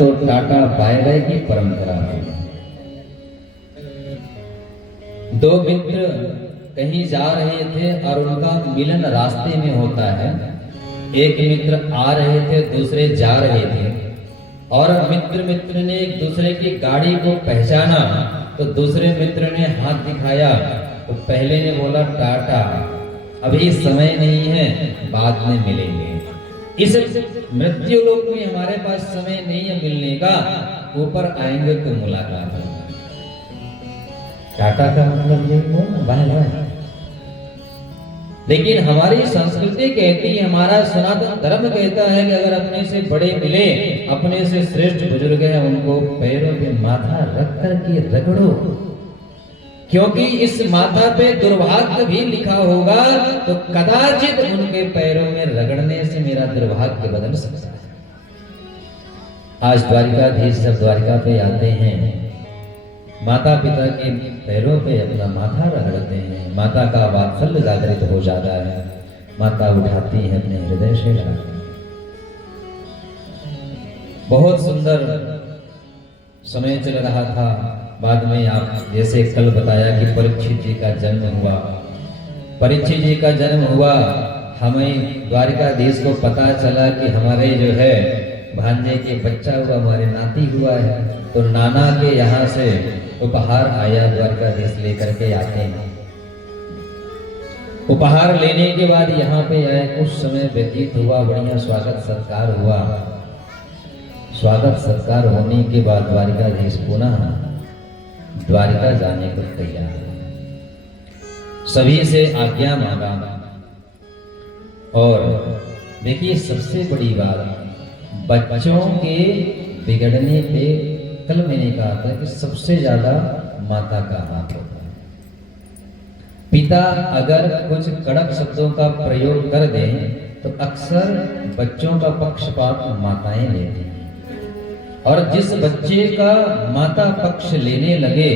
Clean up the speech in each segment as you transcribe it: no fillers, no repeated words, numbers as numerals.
तो tata bye bye की परंपरा है। दो मित्र कहीं जा रहे थे और उनका मिलन रास्ते में होता है। एक मित्र आ रहे थे, दूसरे जा रहे थे, और मित्र ने एक दूसरे की गाड़ी को पहचाना तो दूसरे मित्र ने हाथ दिखाया, तो पहले ने बोला टाटा, अभी समय नहीं है, बाद में मिलेंगे। इस मृत्यु लोक में हमारे पास समय नहीं है मिलने का, ऊपर आएंगे तो मुलाकात होगी। टाटा का मतलब यही हुआ, बाय बाय। लेकिन हमारी संस्कृति कहती है, हमारा सनातन धर्म कहता है कि अगर अपने से बड़े मिले, अपने से श्रेष्ठ बुजुर्ग हैं, उनको पैरों पे माथा रख कर के रगड़ो, क्योंकि इस माथा पे दुर्भाग्य भी लिखा होगा, तो कदाचित उनके पैरों में रगड़ने से मेरा दुर्भाग्य बदल सकता है। आज द्वारिकाधीश जब द्वारिका पे आते हैं, माता पिता के पैरों पे अपना माथा रगड़ते हैं, माता का वात्सल्य जागृत हो जाता है, माता उठाती है अपने हृदय से लाती है। बहुत सुंदर समय चल रहा था। बाद में आप जैसे कल बताया कि परीक्षित जी का जन्म हुआ, परीक्षित जी का जन्म हुआ, हमें द्वारिकाधीश को पता चला कि हमारे जो है भांजे के बच्चा हुआ, हमारे नाती हुआ है, तो नाना के यहाँ से उपहार आया, द्वारिकाधीश लेकर के आते हैं। उपहार लेने के बाद यहाँ पे आए, कुछ समय व्यतीत हुआ, बढ़िया स्वागत सत्कार हुआ। स्वागत सत्कार होने के बाद द्वारिकाधीश पुनः द्वारिका जाने को तैयार, सभी से आज्ञा मांगा। और देखिए सबसे बड़ी बात, बच्चों के बिगड़ने पे कल मैंने कहा था कि सबसे ज्यादा माता का हाथ होता है। पिता अगर कुछ कड़क शब्दों का प्रयोग कर दें तो अक्सर बच्चों का पक्षपात माताएं लेती हैं, और जिस बच्चे का माता पक्ष लेने लगे,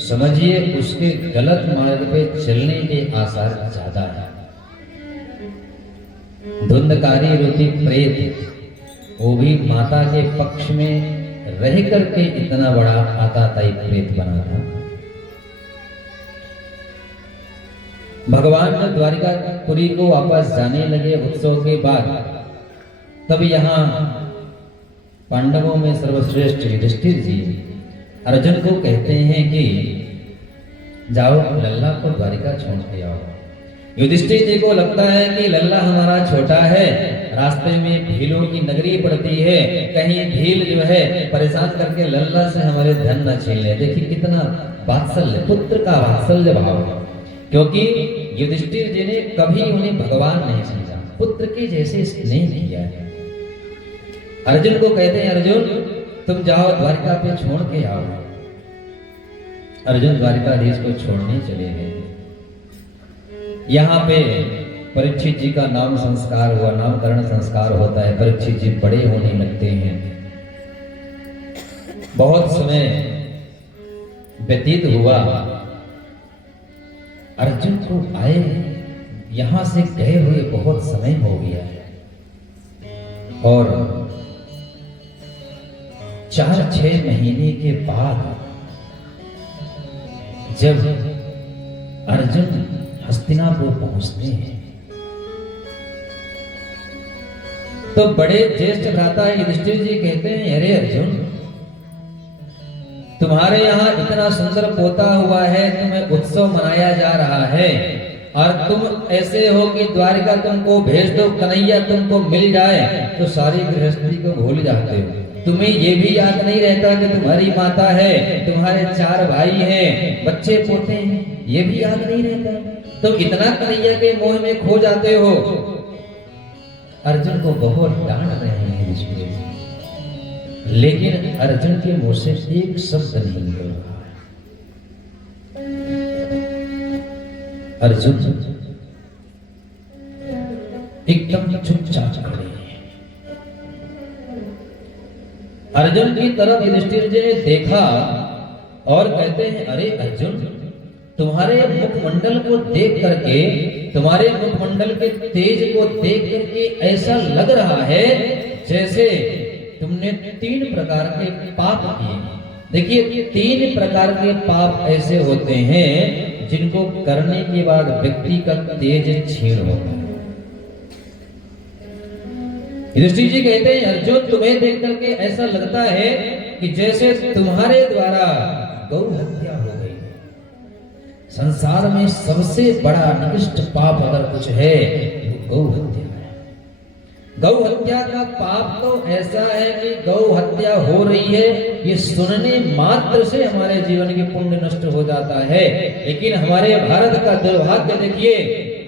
समझिए उसके गलत मार्ग पे चलने के आसार ज्यादा है। धुंधकारी रूपी प्रेत, वो भी माता के पक्ष में रह करके इतना बड़ा आताताई प्रेत बना था। भगवान द्वारिकापुरी को वापस जाने लगे उत्सव के बाद, तब यहाँ पांडवों में सर्वश्रेष्ठ युधिष्ठिर जी अर्जुन को कहते हैं कि जाओ लल्ला को द्वारिका छोड़ के आओ। युधिष्ठिर जी को लगता है कि लल्ला हमारा छोटा है, रास्ते में भीलों की नगरी पड़ती है, कहीं भील जो है परेशान करके लल्ला से हमारे धन न छीन ले। देखिए कितना वात्सल्य, पुत्र का वात्सल्य भाव, क्योंकि युधिष्ठिर जी ने कभी उन्हें भगवान नहीं समझा, पुत्र के जैसे स्नेह किया है। अर्जुन को कहते हैं, अर्जुन तुम जाओ द्वारिका पे छोड़ के आओ। अर्जुन द्वारिकाधीश को छोड़ने चले गए। यहाँ पे परीक्षित जी का नाम संस्कार हुआ, नामकरण संस्कार होता है। परीक्षित जी बड़े होने लगते हैं। बहुत समय व्यतीत हुआ, अर्जुन को आए यहां से गए हुए बहुत समय हो गया है, और 4-6 महीने के बाद जब अर्जुन हस्तिनापुर पहुंचते हैं, तो बड़े ज्येष्ठ भ्राता युधिष्ठिर जी कहते हैं, अरे अर्जुन, तुम्हारे यहाँ इतना सुंदर पोता हुआ है, तुम्हें उत्सव मनाया जा रहा है, और तुम ऐसे हो कि द्वारिका तुमको भेज दो, कन्हैया तुमको मिल जाए तो सारी गृहस्थी को भूल जाते हो। तुम्हें ये भी याद नहीं रहता कि तुम्हारी माता है, तुम्हारे 4 भाई हैं, बच्चे पोते हैं, ये भी याद नहीं रहता। तुम इतना कन्हैया के मोह में खो जाते हो। अर्जुन को बहुत डांट रहे हैं ऋषि, लेकिन अर्जुन के मुंह से एक शब्द नहीं निकल रहा है। अर्जुन एकदम चुपचाप खड़े हैं। अर्जुन की तरफ युधिष्ठिर जी ने देखा और कहते हैं, अरे अर्जुन, तुम्हारे मुखमंडल को देख करके, तुम्हारे मुखमंडल के तेज को देख करके ऐसा लग रहा है जैसे तुमने 3 प्रकार के पाप किए। देखिए 3 प्रकार के पाप ऐसे होते हैं जिनको करने के बाद व्यक्ति का तेज क्षीण होता है। युधिष्ठिर जी कहते हैं अर्जुन, तुम्हें देख करके ऐसा लगता है कि जैसे तुम्हारे द्वारा गौ हत्या हो गई। संसार में सबसे बड़ा निकृष्ट पाप अगर कुछ है वो गौ हत्या है। गौ हत्या का पाप तो ऐसा है कि गौ हत्या हो रही है ये सुनने मात्र से हमारे जीवन की पुण्य नष्ट हो जाता है। लेकिन हमारे भारत का दुर्भाग्य देखिए,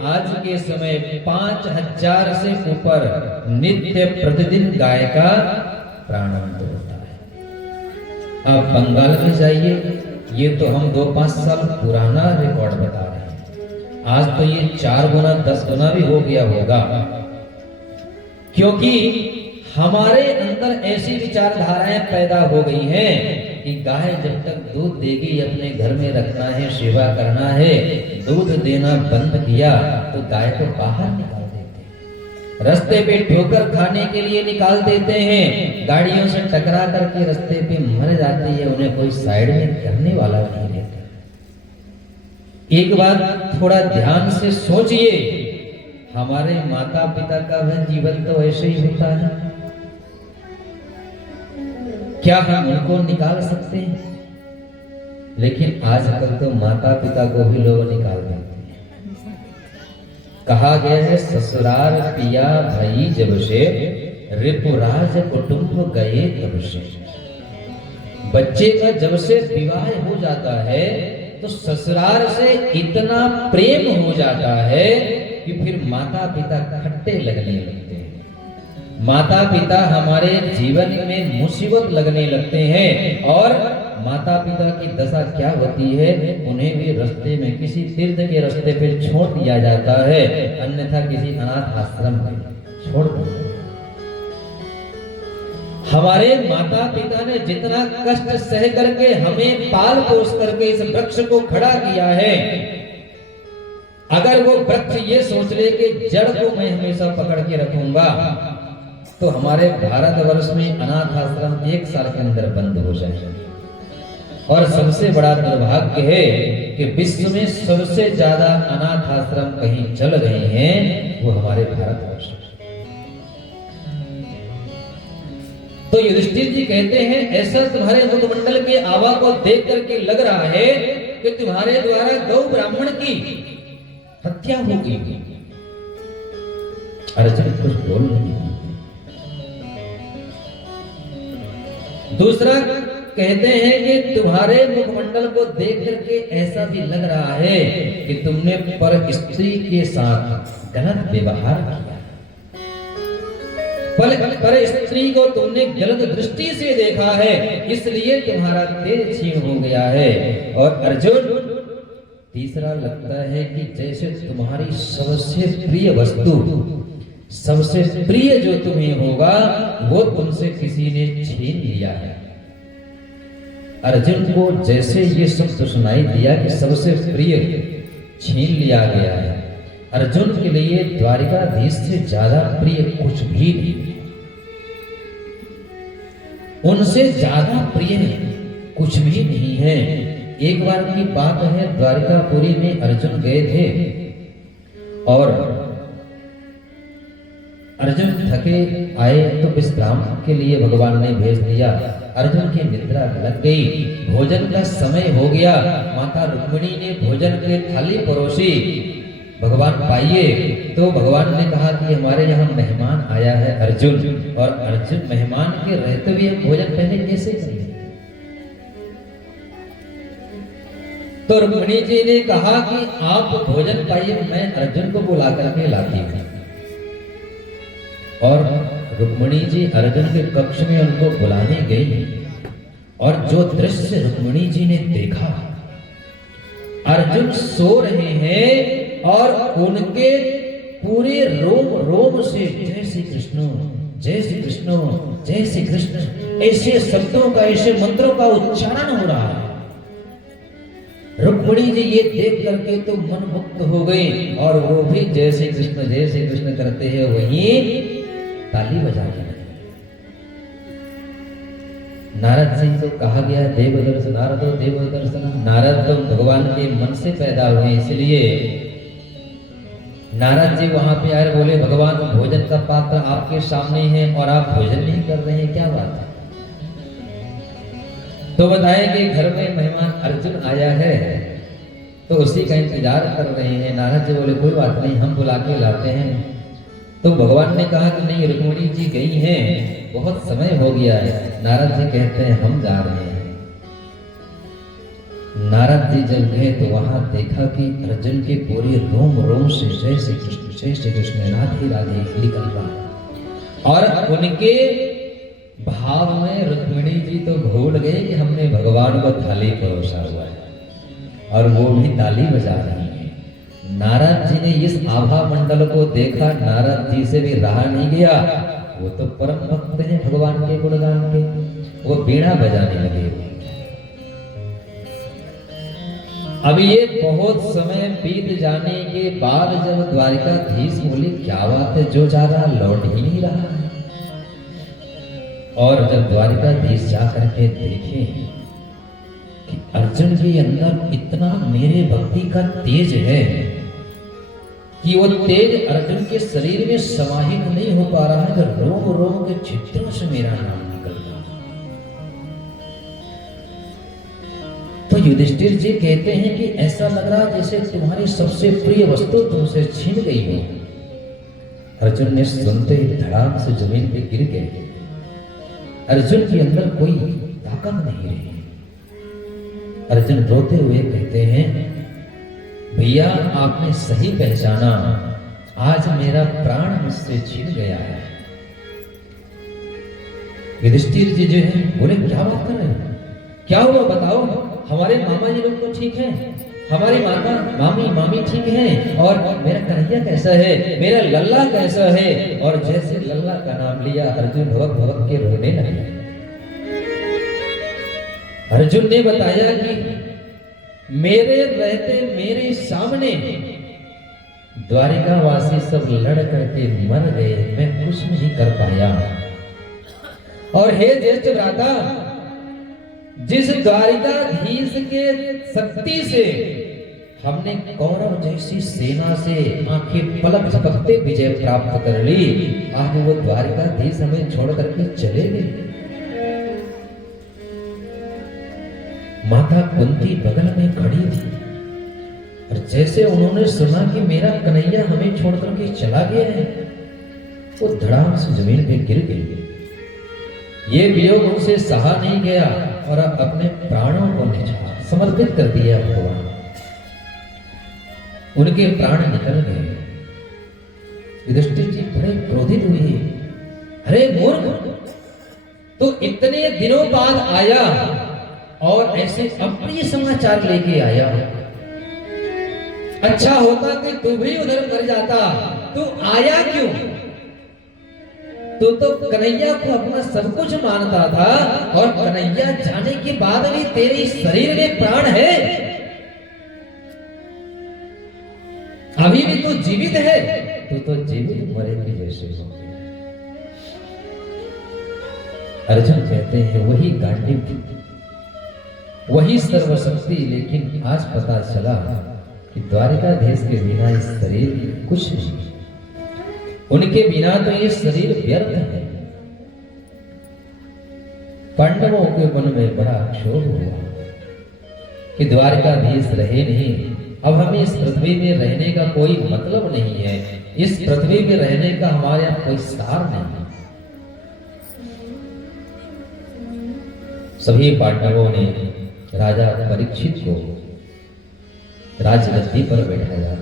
आज के समय 5000 से ऊपर नित्य प्रतिदिन गाय का प्राणांत होता है। आप बंगाल में जाइए, ये तो हम 2-5 साल पुराना रिकॉर्ड बता रहे हैं। आज तो ये 4 गुना 10 गुना भी हो गया होगा, क्योंकि हमारे अंदर ऐसी विचारधाराएं पैदा हो गई हैं कि गाय जब तक दूध देगी अपने घर में रखना है, सेवा करना है। दूध देना बंद किया तो गाय को बाहर निकाल देते हैं, रास्ते पे ठोकर खाने के लिए निकाल देते हैं, गाड़ियों से टकरा करके रास्ते पे मर जाती है, उन्हें कोई साइड में करने वाला नहीं रहता। एक बात थोड़ा ध्यान से सोचिए, हमारे माता पिता का वह जीवन तो ऐसे ही होता है, क्या हम उनको निकाल सकते हैं? लेकिन आजकल तो माता पिता को भी लोग निकाल देते हैं। कहा गया है ससुराल पिया भई जब से, रिपुराज कुटुंब गए तब से। बच्चे का जब से विवाह हो जाता है तो ससुराल से इतना प्रेम हो जाता है कि फिर माता पिता खट्टे लगने लगते हैं। माता पिता हमारे जीवन में मुसीबत लगने लगते हैं, और माता पिता की दशा क्या होती है, उन्हें भी रास्ते में किसी तीर्थ के रास्ते पे छोड़ दिया जाता है, अन्यथा किसी अनाथ आश्रम में छोड़ दिया। हमारे माता पिता ने जितना कष्ट सह करके हमें पाल पोस करके इस वृक्ष को खड़ा किया है, अगर वो वृक्ष ये सोच ले कि जड़ को मैं हमेशा पकड़ के रखूंगा, तो हमारे भारतवर्ष में अनाथ आश्रम 1 साल के अंदर बंद हो जाएगा। और सबसे बड़ा दुर्भाग्य है कि विश्व में सबसे ज्यादा अनाथ आश्रम कहीं चल रहे हैं, वो हमारे भारतवर्ष में। तो युधिष्ठिर जी कहते हैं ऐसा तुम्हारे मुखमंडल के आवा को देख करके लग रहा है कि तुम्हारे द्वारा गौ ब्राह्मण की हत्या होगी। अर्जुन कुछ बोल नहीं। दूसरा कहते हैं कि तुम्हारे मुखमंडल को देख करके ऐसा भी लग रहा है कि तुमने पर स्त्री के साथ गलत व्यवहार किया, पर स्त्री को तुमने गलत दृष्टि से देखा है, इसलिए तुम्हारा तेज क्षीण हो गया है। और अर्जुन तीसरा लगता है कि जैसे तुम्हारी सबसे प्रिय वस्तु, सबसे प्रिय जो तुम्हें होगा वो तुमसे किसी ने छीन लिया है। अर्जुन को जैसे ये शब्द सुनाई दिया कि सबसे प्रिय छीन लिया गया है, अर्जुन के लिए द्वारिकाधीश से ज्यादा प्रिय कुछ भी नहीं, उनसे ज्यादा प्रिय कुछ भी नहीं है। एक बार की बात है, द्वारिकापुरी में अर्जुन गए थे और अर्जुन थके आए तो विश्राम के लिए भगवान ने भेज दिया। अर्जुन की निद्रा लग गई, भोजन का समय हो गया, माता रुक्मिणी ने भोजन की थाली परोसी, भगवान पाइए। तो भगवान ने कहा कि हमारे यहाँ मेहमान आया है अर्जुन, और अर्जुन मेहमान के रहते हुए भोजन पहले कैसे करेंगे? तो रुक्मिणी जी ने कहा कि आप भोजन पाइए, मैं अर्जुन को बुला करके लाती हूँ। और रुक्मिणी जी अर्जुन के कक्ष में उनको बुलाने गई, और जो दृश्य रुक्मिणी जी ने देखा, अर्जुन सो रहे हैं और उनके पूरे रोम रोम से जय श्री कृष्ण, जय श्री कृष्ण, जय श्री कृष्ण, ऐसे शब्दों का, ऐसे मंत्रों का उच्चारण हो रहा है। रुक्मिणी जी ये देख करके तो मन मुक्त हो गई, और वो भी जय श्री कृष्ण, जय श्री कृष्ण करते हैं, वहीं ताली बजा कर नारद जी को कहा गया देव दर्शन, नारदो देव दर्शन। नारद तो भगवान के मन से पैदा हुए, इसलिए नारद जी वहां पे आए, बोले भगवान भोजन का पात्र आपके सामने है और आप भोजन नहीं कर रहे हैं, क्या बात है? तो बताए कि घर में मेहमान अर्जुन आया है तो उसी का इंतजार कर रहे हैं। नारद जी बोले कोई बात नहीं, हम बुला के लाते हैं। तो भगवान ने कहा कि नहीं, रुक्मिणी जी गई हैं, बहुत समय हो गया है। नारद जी कहते हैं हम जा रहे हैं। नारद जी जब गए तो वहां देखा कि अर्जुन के पूरे रोम रोम से जय श्री कृष्ण राधे राधे निकल रहा है। और उनके भाव में रुक्मिणी जी तो भूल गए कि हमने भगवान को थाली परोसा हुआ है, और वो भी ताली बजा रही है। नारद जी ने इस आभा मंडल को देखा, नारद जी से भी रहा नहीं गया। वो तो परम भक्त हैं भगवान के गुणगान के, वो बीड़ा बजाने लगे। अब ये बहुत समय बीत जाने के बाद जब द्वारिकाधीश बोले क्या बात है, जो जा रहा लौट ही नहीं रहा है। और जब द्वारिकाधीश जाकर के देखे कि अर्जुन के अंदर इतना मेरे भक्ति का तेज है कि वो तेज अर्जुन के शरीर में समाहित नहीं हो पा रहा है, तो रोम रोम के छिद्रों से मेरा नाम निकल रहा है। तो युधिष्ठिर जी कहते हैं कि ऐसा लग रहा जैसे तुम्हारी सबसे प्रिय वस्तु तुमसे छीन गई हो। अर्जुन ने सुनते ही धड़ाम से जमीन पे गिर गए। अर्जुन के अंदर कोई ताकत नहीं रही। अर्जुन रोते हुए कहते हैं भैया आपने सही पहचाना, आज मेरा प्राण मुझसे छीन गया है। युधिष्ठिर जी जो है बोले क्या बात कर रहे हैं, क्या हुआ बताओ। हमारे मामा जी लोग तो ठीक हैं, हमारी माता मामी ठीक हैं, और मेरा कन्हैया कैसा है, मेरा लल्ला कैसा है। और जैसे लल्ला का नाम लिया अर्जुन भवक भवक के रोने लगे। अर्जुन ने बताया कि मेरे रहते मेरे सामने द्वारिकावासी सब लड़ करके मर गए, मैं कुछ नहीं कर पाया। और हे ज्येष्ठ भ्राता, जिस द्वारिकाधीश के शक्ति से हमने कौरव जैसी सेना से आंखें पलक झपकते विजय प्राप्त कर ली, आज वो द्वारिकाधीश हमें छोड़ करके चले गए। माता कुंती बगल में खड़ी थी, और जैसे उन्होंने सुना कि मेरा कन्हैया हमें छोड़ करके चला गया है, वो धड़ाम से जमीन पे गिर गई। ये वियोग उनसे सहा नहीं गया और अपने प्राणों को निछावर समर्पित कर दिया भगवान। उनके प्राण निकल गए। युधिष्ठिर जी बड़े क्रोधित हुए, अरे मूर्ख, तो इतने दिनों बाद आया और ऐसे अप्रिय समाचार लेके आया। अच्छा होता कि तू भी उधर मर जाता, तू आया क्यों? तू तो कन्हैया को अपना सब कुछ मानता था, और कन्हैया जाने के बाद भी तेरे शरीर में प्राण है, अभी भी तू जीवित है, तू तो जीवित मरे की जैसे हो। अर्जुन कहते हैं वही गांडीव, वही सर्वशक्ति, लेकिन आज पता चला कि द्वारिकाधीश के बिना इस शरीर कुछ नहीं, उनके बिना तो ये शरीर व्यर्थ है। पांडवों के मन में बड़ा क्षोभ हुआ कि द्वारिकाधीश रहे नहीं, अब हमें इस पृथ्वी में रहने का कोई मतलब नहीं है, इस पृथ्वी में रहने का हमारे यहाँ कोई सार नहीं। सभी पांडवों ने राजा परीक्षित को राजगद्दी पर बैठाया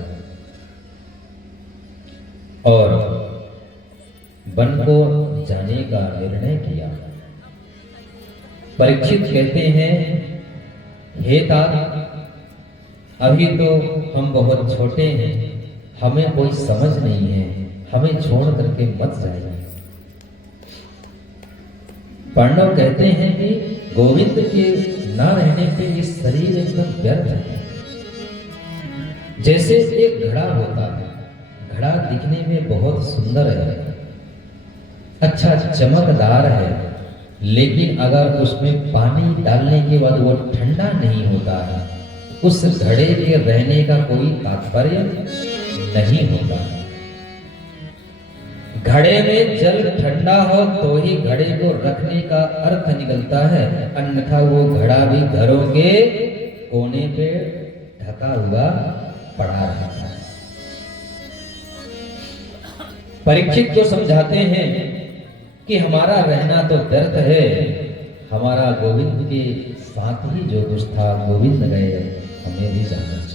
और वन को जाने का निर्णय किया। परीक्षित कहते हैं हे तात, अभी तो हम बहुत छोटे हैं, हमें कोई समझ नहीं है, हमें छोड़ करके मत जाइए। पांडव कहते हैं कि गोविंद के न रहने पे ये शरीर एकदम व्यर्थ है। जैसे एक घड़ा होता है, घड़ा दिखने में बहुत सुंदर है, अच्छा चमकदार है, लेकिन अगर उसमें पानी डालने के बाद वो ठंडा नहीं होता है, उस घड़े के रहने का कोई तात्पर्य नहीं होता। घड़े में जल ठंडा हो तो ही घड़े को रखने का अर्थ निकलता है, अन्यथा वो घड़ा भी घरों के कोने पे ढका हुआ पड़ा रहता है। परीक्षित को समझाते हैं कि हमारा रहना तो व्यर्थ है, हमारा गोविंद के साथ ही जो कुछ था गोविंद गए, हमें भी जाना चाहिए।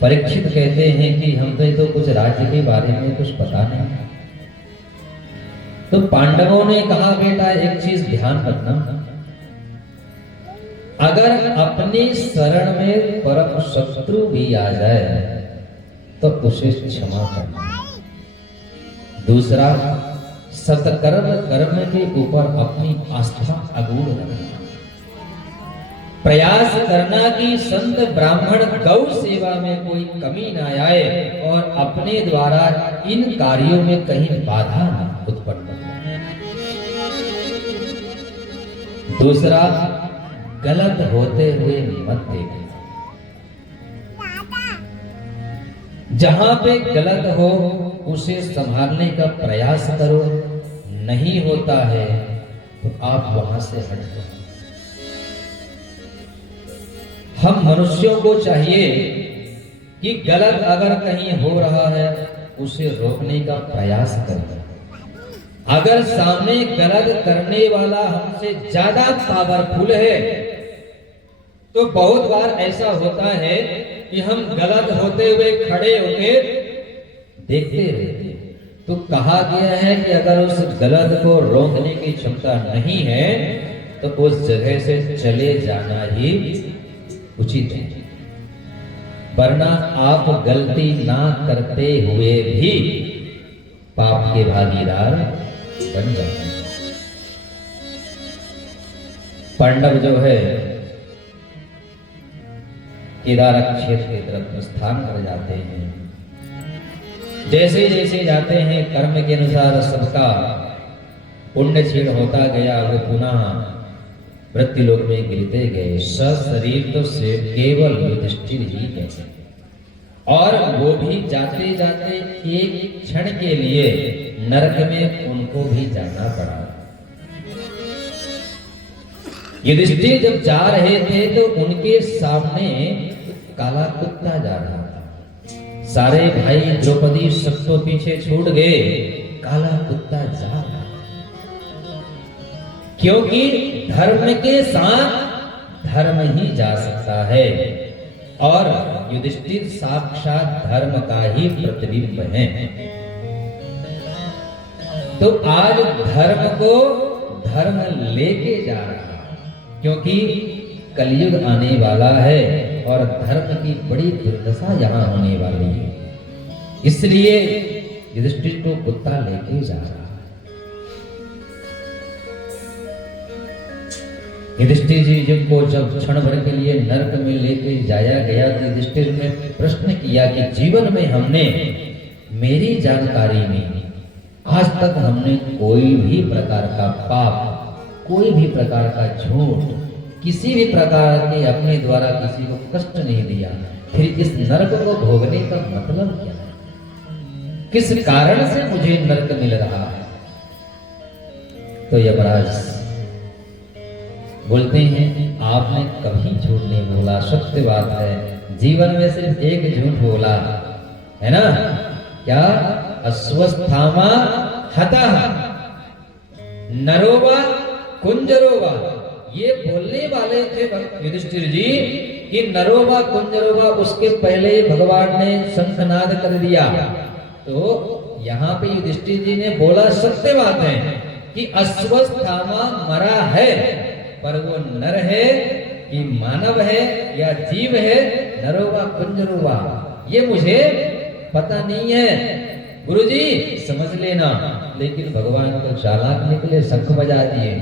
परीक्षित कहते हैं कि हमसे तो कुछ राज्य के बारे में कुछ पता नहीं। तो पांडवों ने कहा बेटा एक चीज ध्यान रखना, अगर अपनी शरण में परम शत्रु भी आ जाए तो उसे क्षमा करना। दूसरा, सत्कर्म कर्म के ऊपर अपनी आस्था अगूढ़ रखना, प्रयास करना कि संत ब्राह्मण गौ सेवा में कोई कमी ना आए और अपने द्वारा इन कार्यों में कहीं बाधा न उत्पन्न हो। दूसरा, गलत होते हुए मत देखना, जहां पे गलत हो उसे संभालने का प्रयास करो, नहीं होता है तो आप वहां से हट जाओ। हम मनुष्यों को चाहिए कि गलत अगर कहीं हो रहा है उसे रोकने का प्रयास करें। अगर सामने गलत करने वाला हमसे ज्यादा पावरफुल है तो बहुत बार ऐसा होता है कि हम गलत होते हुए खड़े होकर देखते रहते। तो कहा गया है कि अगर उस गलत को रोकने की क्षमता नहीं है तो उस जगह से चले जाना ही उचित है, वरना आप गलती ना करते हुए भी पाप के भागीदार बन जाते हैं। पांडव जो है केदार क्षेत्र की तरफ प्रस्थान कर जाते हैं। जैसे जैसे जाते हैं कर्म के अनुसार सबका पुण्य क्षीण होता गया, वो पुनः मृत्युलोक में गिरते गए। सशरीर तो से केवल युधिष्ठिर ही गए, और वो भी जाते जाते एक क्षण के लिए नरक में उनको भी जाना पड़ा। युधिष्ठिर जब जा रहे थे तो उनके सामने काला कुत्ता जा रहा था। सारे भाई द्रौपदी सब तो पीछे छूट गए, काला कुत्ता जा रहा, क्योंकि धर्म के साथ धर्म ही जा सकता है, और युधिष्ठिर साक्षात धर्म का ही प्रतिबिंब है। तो आज धर्म को धर्म लेके जा रहा, क्योंकि कलयुग आने वाला है और धर्म की बड़ी दुर्दशा यहां होने वाली है, इसलिए युधिष्ठिर को कुत्ता लेके जा रहा। युधिष्ठिर जी जिनको जब क्षण भर के लिए नरक में लेके जाया गया तो युधिष्ठिर ने प्रश्न किया कि जीवन में हमने, मेरी जानकारी में आज तक हमने कोई भी प्रकार का पाप, कोई भी प्रकार का झूठ, किसी भी प्रकार के अपने द्वारा किसी को कष्ट नहीं दिया, फिर इस नरक को भोगने का मतलब क्या है? किस कारण से मुझे नरक मिल रहा है? तो यमराज बोलते हैं आपने कभी झूठ नहीं बोला, सत्य बात है, जीवन में सिर्फ एक झूठ बोला है ना, क्या? अश्वस्थामा हतः नरोवा कुंजरोवा, ये बोलने वाले थे युधिष्ठिर जी कि नरोवा कुंजरोवा, उसके पहले भगवान ने शंखनाद कर दिया। तो यहाँ पे युधिष्ठिर जी ने बोला सत्य बात है कि अश्वस्थामा मरा है, पर वो नर है कि मानव है या जीव है, नरोवा कुंजरोवा, ये मुझे पता नहीं है, गुरुजी समझ लेना। लेकिन भगवान तो चालाक निकले, शंख बजा दिए।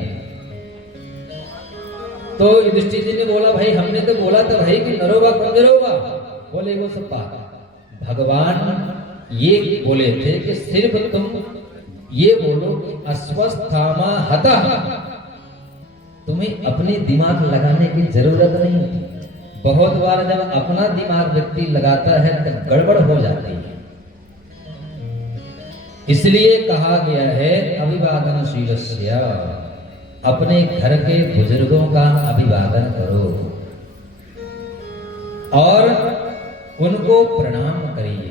तो युधिष्ठिर जी ने बोला भाई हमने तो बोला था भाई कि नरोवा कुंजरोवा, बोले वो सब बात भगवान ये बोले थे कि सिर्फ तुम ये बोलो कि अस्वस्थामा हतः, तुम्हें अपने दिमाग लगाने की जरूरत नहीं होती। बहुत बार जब अपना दिमाग व्यक्ति लगाता है तो गड़बड़ हो जाती है। इसलिए कहा गया है अभिवादनशीलस्य, अपने घर के बुजुर्गों का अभिवादन करो और उनको प्रणाम करिए।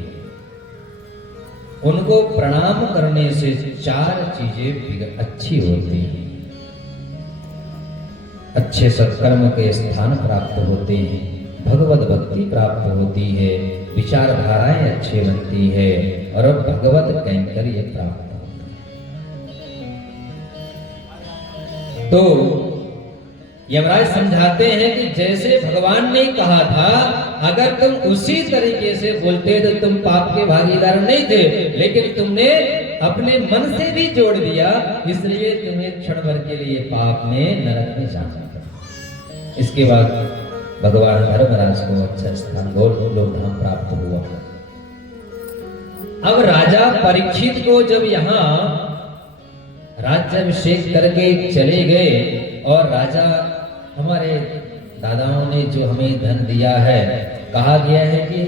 उनको प्रणाम करने से 4 चीजें अच्छी होती हैं। अच्छे सत्कर्म के स्थान प्राप्त होते हैं, भगवत भक्ति प्राप्त होती है, विचारधाराएं अच्छी बनती है और भगवत कैंकर्य प्राप्त होता है। तो यमराज समझाते हैं कि जैसे भगवान ने कहा था, अगर तुम उसी तरीके से बोलते तो तुम पाप के भागीदार नहीं थे, लेकिन तुमने अपने मन से भी जोड़ दिया, इसलिए तुम्हें क्षण भर के लिए पाप में नरक में जाना पड़ा। इसके बाद भगवान धर्मराज को अच्छा स्थान गोलोक धाम प्राप्त हुआ। अब राजा परीक्षित को जब यहाँ राज्याभिषेक करके चले गए और राजा, हमारे दादाओं ने जो हमें धन दिया है, कहा गया है कि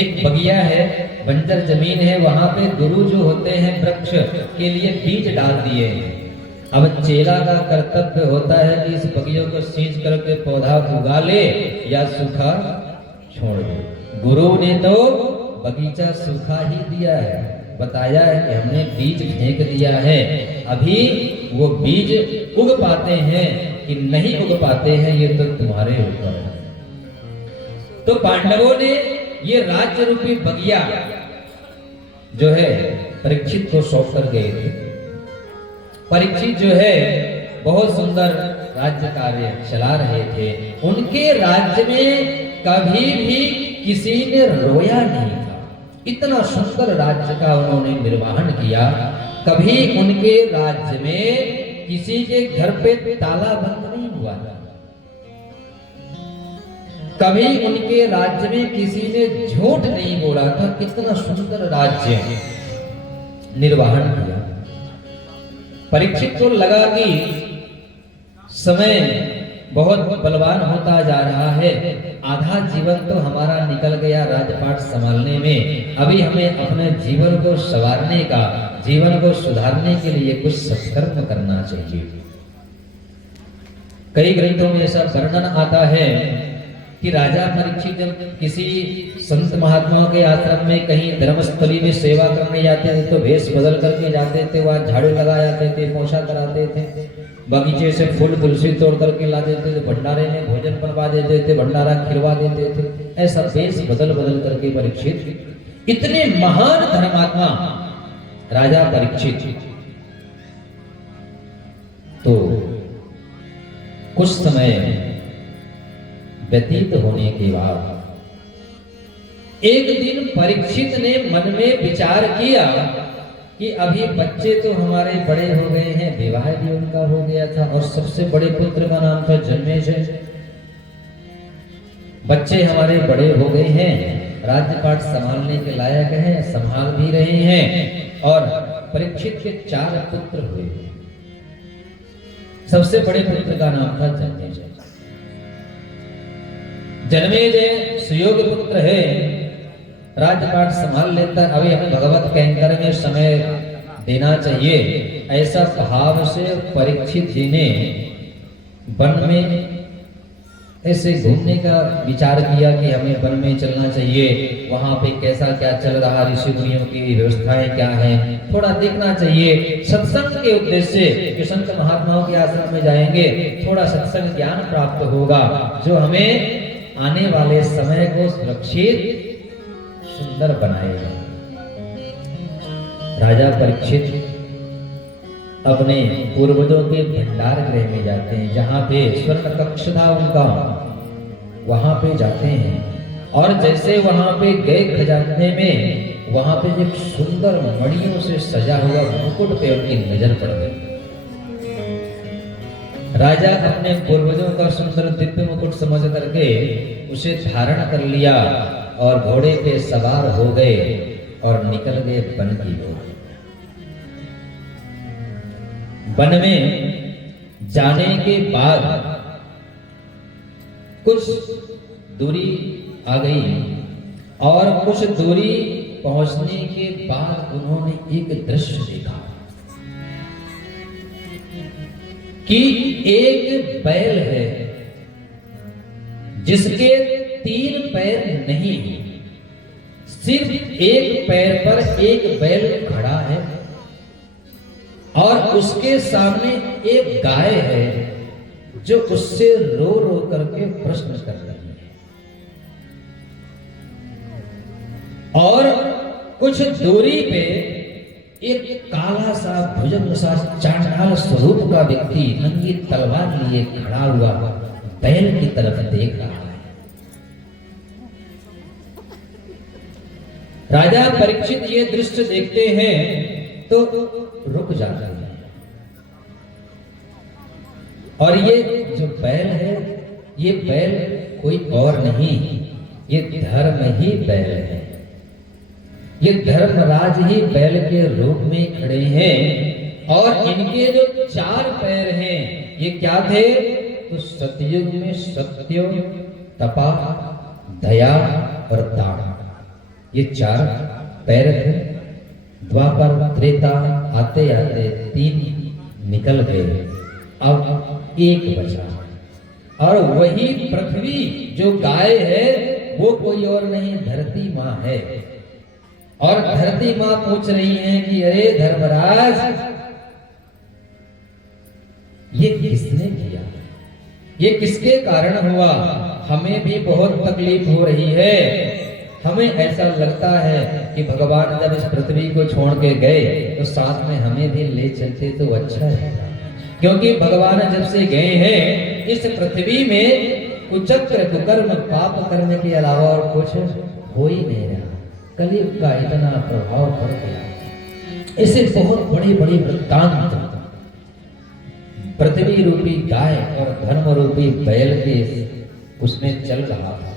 एक बगिया है, बंजर जमीन है, वहां पे गुरु जो होते हैं वृक्ष के लिए बीज डाल दिए हैं। अब चेला का कर्तव्य होता है कि इस बगियों को सींच करके पौधा उगा ले या सूखा छोड़ दे। गुरु ने तो बगीचा सूखा ही दिया है, बताया है कि हमने बीज फेंक दिया है, अभी वो बीज उग पाते हैं कि नहीं उग पाते हैं ये तो तुम्हारे ऊपर है। तो पांडवों ने ये राज्य रूपी बगिया जो है परीक्षित को सौंप कर गए थे। परीक्षित जो है बहुत सुंदर राज्य कार्य चला रहे थे। उनके राज्य में कभी भी किसी ने रोया नहीं था, इतना सुंदर राज्य का उन्होंने निर्वहन किया। कभी उनके राज्य में किसी के घर पे ताला बंद नहीं हुआ था, कभी उनके राज्य में किसी ने झूठ नहीं बोला था। कितना सुंदर राज्य निर्वहन किया। परीक्षित को लगा कि समय बहुत बलवान होता जा रहा है, आधा जीवन तो हमारा निकल गया राजपाट संभालने में, अभी हमें अपने जीवन को संवारने का, जीवन को सुधारने के लिए कुछ सत्कर्म करना चाहिए। कई ग्रंथों में ऐसा वर्णन आता है कि राजा परीक्षित जब किसी संत महात्माओं के आश्रम में कहीं धर्मस्थली में सेवा करने जाते थे तो वेश बदल करके जाते थे, वहां झाड़ू लगा जाते थे, पोछा कराते थे, बगीचे से फूल तुलसी तोड़ करके ला देते थे, भंडारे में भोजन बनवा देते थे, भंडारा खिलवा देते थे। ऐसा वेश बदल बदल करके परीक्षित, इतने महान धर्मात्मा राजा परीक्षित, तो कुछ समय व्यतीत होने के बाद एक दिन परीक्षित ने मन में विचार किया कि अभी बच्चे तो हमारे बड़े हो गए हैं, विवाह भी उनका हो गया था और सबसे बड़े पुत्र का नाम था जन्मेजय। बच्चे हमारे बड़े हो गए हैं, राज्यपाट संभालने के लायक हैं, संभाल भी रहे हैं और परीक्षित के 4 पुत्र हुए। सबसे बड़े पुत्र का नाम था जन्मेजय। जन्मेजय सुयोग पुत्र है, राज्यपाट संभाल लेता, अभी हमें भगवत कैंकर में समय देना चाहिए, ऐसा भाव से परीक्षित जी ने वन में ऐसे घूमने का विचार किया कि हमें वन में चलना चाहिए, वहां पे कैसा क्या चल रहा, ऋषि मुनियों की व्यवस्थाएं क्या हैं, थोड़ा देखना चाहिए। सत्संग के उद्देश्य से कि संत महात्माओं के आश्रम में जाएंगे, थोड़ा सत्संग ज्ञान प्राप्त होगा जो हमें आने वाले समय को सुरक्षित सुंदर बनाएगा। राजा परीक्षित अपने पूर्वजों के भंडार गृह में जाते हैं, जहां पे स्वर्ण कक्ष था उनका, वहां पे जाते हैं और जैसे वहां पे गए खजाने में, वहां पे एक सुंदर मणियों से सजा हुआ मुकुट पे उनकी नजर पड़ गई। राजा अपने पूर्वजों का सुंदर दिव्य मुकुट समझ करके उसे धारण कर लिया और घोड़े पे सवार हो गए और निकल गए वन की ओर। वन में जाने के बाद कुछ दूरी आ गई और कुछ दूरी पहुंचने के बाद उन्होंने एक दृश्य देखा कि एक बैल है जिसके 3 पैर नहीं, सिर्फ एक पैर पर एक बैल खड़ा है और उसके सामने एक गाय है जो उससे रो रो करके प्रश्न कर रही है। और कुछ दूरी पे एक काला सा भुजंग सा चांडाल स्वरूप का व्यक्ति नंगी तलवार लिए खड़ा हुआ बैल की तरफ देख रहा है। राजा परीक्षित ये दृश्य देखते हैं तो रुक जाते हैं और ये जो बैल है, ये बैल कोई और नहीं, ये धर्म ही बैल है। ये धर्मराज ही बैल के रूप में खड़े हैं और इनके जो 4 पैर हैं ये क्या थे? तो सतयुग में सत्य, तपा, दया और दान, ये 4 पैर थे। द्वापर त्रेता आते आते 3 निकल गए, अब 1 बचा और वही पृथ्वी जो गाय है वो कोई और नहीं, धरती माँ है। और धरती माँ पूछ रही है कि अरे धर्मराज, ये किसने किया, ये किसके कारण हुआ? हमें भी बहुत तकलीफ हो रही है। हमें ऐसा लगता है कि भगवान जब इस पृथ्वी को छोड़ के गए तो साथ में हमें भी ले चलते तो अच्छा है, क्योंकि भगवान जब से गए हैं इस पृथ्वी में कुचक्र कुकर्म पाप कर्म के अलावा और कुछ हो ही नहीं रहा। कलयुग का इतना प्रभाव पड़ गया। इसे बहुत बड़ी बड़ी वृत्तांत पृथ्वी रूपी गाय और धर्म रूपी बैल के उसमें चल रहा था।